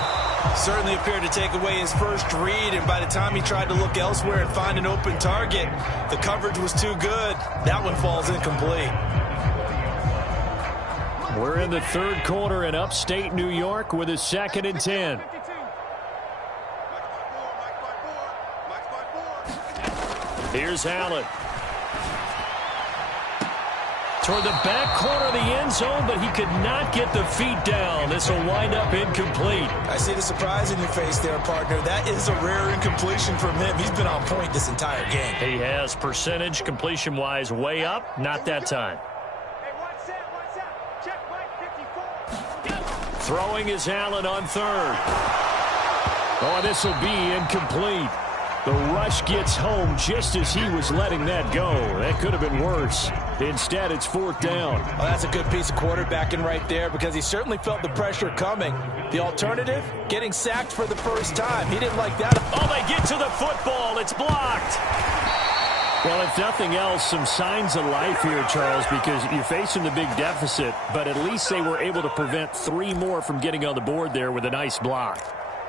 Certainly appeared to take away his first read, and by the time he tried to look elsewhere and find an open target, the coverage was too good. That one falls incomplete. We're in the third quarter in upstate New York with a 2nd and 10. Here's Allen. Toward the back corner of the end zone, but he could not get the feet down. This will wind up incomplete. I see the surprise in your face there, partner. That is a rare incompletion from him. He's been on point this entire game. He has percentage completion-wise way up. Not that time. Throwing is Allen on third. Oh, this will be incomplete. The rush gets home just as he was letting that go. That could have been worse. Instead, it's 4th down. Well, that's a good piece of quarterbacking right there because he certainly felt the pressure coming. The alternative, getting sacked for the first time. He didn't like that. Oh, they get to the football. It's blocked. Well, if nothing else, some signs of life here, Charles, because you're facing the big deficit, but at least they were able to prevent 3 more from getting on the board there with a nice block.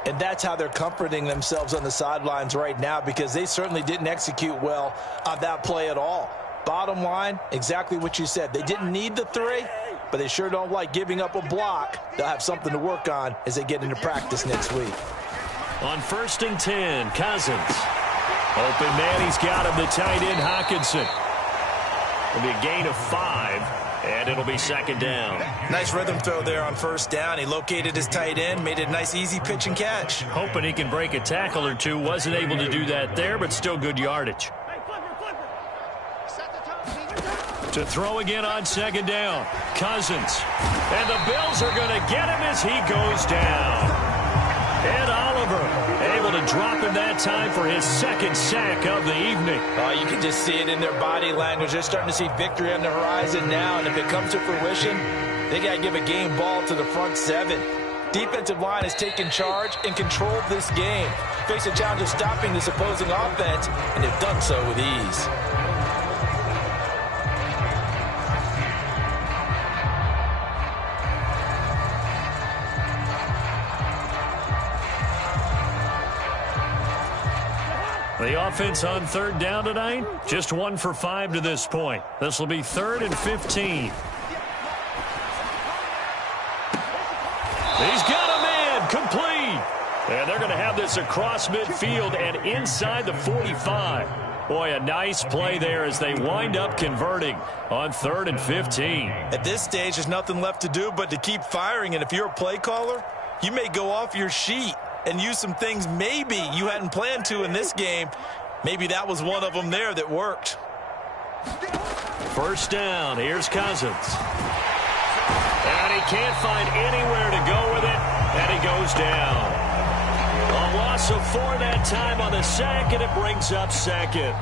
And that's how they're comforting themselves on the sidelines right now because they certainly didn't execute well on that play at all. Bottom line, exactly what you said. They didn't need the 3, but they sure don't like giving up a block. They'll have something to work on as they get into practice next week. On 1st and 10, Cousins. Open man, he's got him, the tight end, Hockenson. It'll be a gain of 5. And it'll be 2nd down. Nice rhythm throw there on 1st down. He located his tight end, made it a nice easy pitch and catch. Hoping he can break a tackle or two. Wasn't able to do that there, but still good yardage. To throw again on 2nd down. Cousins. And the Bills are going to get him as he goes down. Ed Oliver able to drop him that time for his 2nd sack of the evening. Oh, you can just see it in their body language. They're starting to see victory on the horizon now, and if it comes to fruition, they got to give a game ball to the front 7. Defensive line has taken charge and controlled this game. Face a challenge of stopping this opposing offense, and they've done so with ease. The offense on 3rd down tonight, just 1 for 5 to this point. This will be 3rd and 15. He's got a man, complete. And they're going to have this across midfield and inside the 45. Boy, a nice play there as they wind up converting on 3rd and 15. At this stage, there's nothing left to do but to keep firing. And if you're a play caller, you may go off your sheet and use some things maybe you hadn't planned to in this game. Maybe that was one of them there that worked. 1st down. Here's Cousins. And he can't find anywhere to go with it, and he goes down. A loss of 4 that time on the sack, and it brings up 2nd.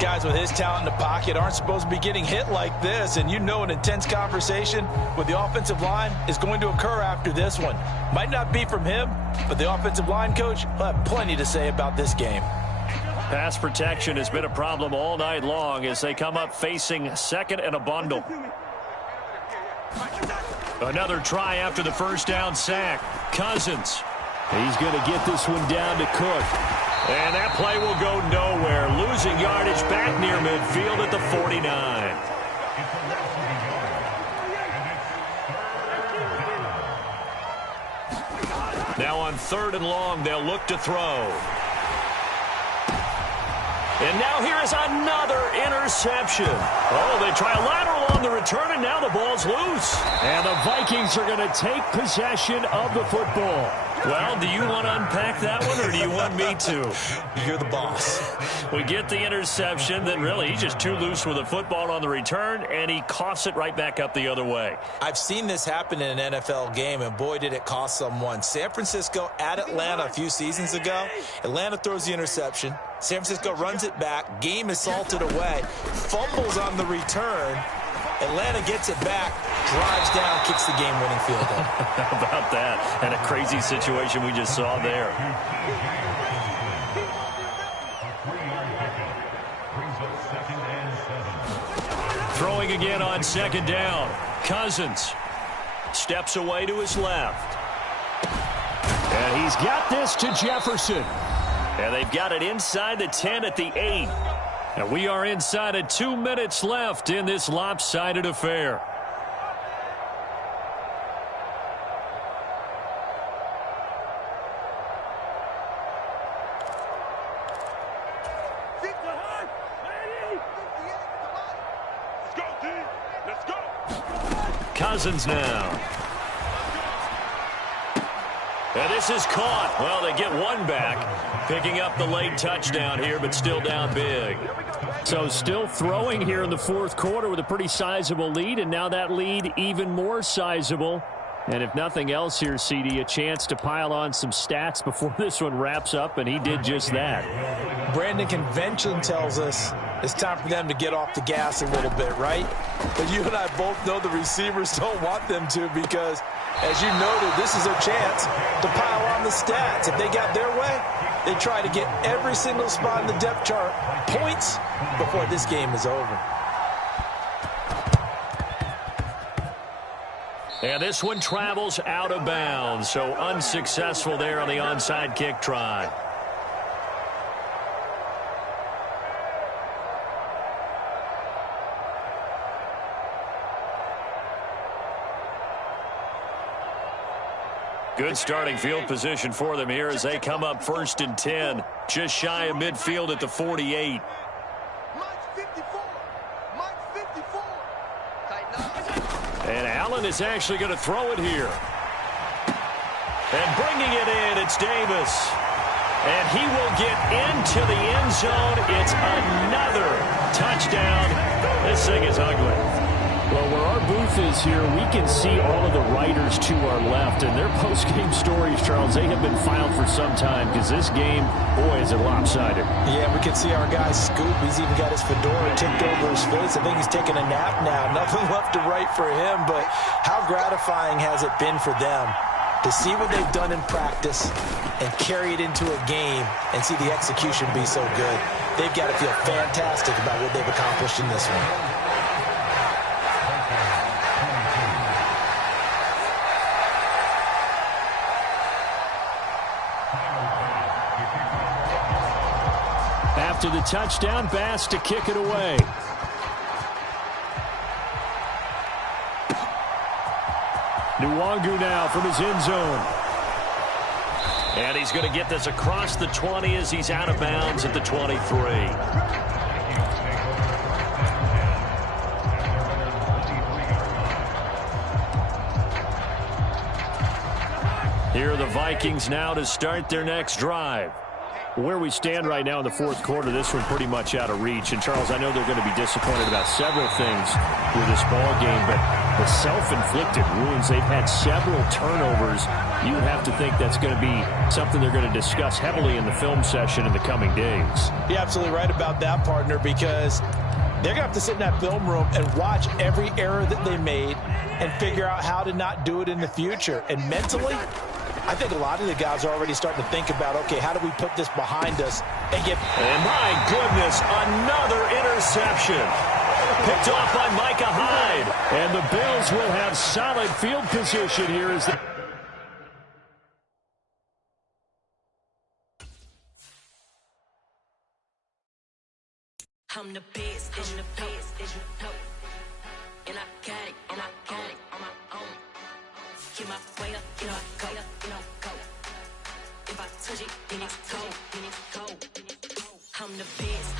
Guys with his talent in the pocket aren't supposed to be getting hit like this, and you know an intense conversation with the offensive line is going to occur after this one. Might not be from him, but the offensive line coach will have plenty to say about this game. Pass protection has been a problem all night long as they come up facing 2nd and a bundle. Another try after the 1st down sack. Cousins. He's going to get this one down to Cook. And that play will go nowhere. Losing yardage back near midfield at the 49. Now on 3rd and long, they'll look to throw. And now here is another interception. Oh, they try a lateral on the return, and now the ball's loose. And the Vikings are going to take possession of the football. Well, do you want to unpack that one, or do you want me to? You're the boss. We get the interception, then really he's just too loose with the football on the return, and he coughs it right back up the other way. I've seen this happen in an NFL game, and boy, did it cost someone. San Francisco at Atlanta a few seasons ago. Atlanta throws the interception. San Francisco runs it back. Game is salted away. Fumbles on the return. Atlanta gets it back, drives down, kicks the game-winning field goal. How about that? And a crazy situation we just saw there. Throwing again on second down. Cousins steps away to his left. And he's got this to Jefferson. And they've got it inside the 10 at the 8. And we are inside of 2 minutes left in this lopsided affair. Cousins now. And this is caught. Well, they get one back, picking up the late touchdown here, but still down big. So still throwing here in the fourth quarter with a pretty sizable lead, and now that lead even more sizable. And if nothing else here, CD, a chance to pile on some stats before this one wraps up, and he did just that. Brandon, convention tells us it's time for them to get off the gas a little bit, right? But you and I both know the receivers don't want them to because, as you noted, this is their chance to pile on the stats. If they got their way, they try to get every single spot in the depth chart points before this game is over. And this one travels out of bounds, so unsuccessful there on the onside kick try. Good starting field position for them here as they come up 1st and 10, just shy of midfield at the 48. And Allen is actually going to throw it here. And bringing it in, it's Davis. And he will get into the end zone. It's another touchdown. This thing is ugly. Well, where our booth is here, we can see all of the writers to our left. And their post-game stories, Charles, they have been filed for some time because this game, boy, is it lopsided. Yeah, we can see our guy Scoop. He's even got his fedora tipped over his face. I think he's taking a nap now. Nothing left to write for him. But how gratifying has it been for them to see what they've done in practice and carry it into a game and see the execution be so good? They've got to feel fantastic about what they've accomplished in this one. After the touchdown, Bass to kick it away. Nwangu now from his end zone. And he's going to get this across the 20 as he's out of bounds at the 23. Here are the Vikings now to start their next drive. Where we stand right now in the fourth quarter, this one pretty much out of reach. And, Charles, I know they're going to be disappointed about several things with this ball game, but the self-inflicted wounds, they've had several turnovers. You would have to think that's going to be something they're going to discuss heavily in the film session in the coming days. You're absolutely right about that, partner, because they're going to have to sit in that film room and watch every error that they made and figure out how to not do it in the future. And mentally, I think a lot of the guys are already starting to think about, okay, how do we put this behind us and get... And my goodness, another interception. Picked off by Micah Hyde. And the Bills will have solid field position here as they... I'm the best, and you know. And I got it, on my own. Get my way up, go. If I touch it, then it's cold, I'm the best,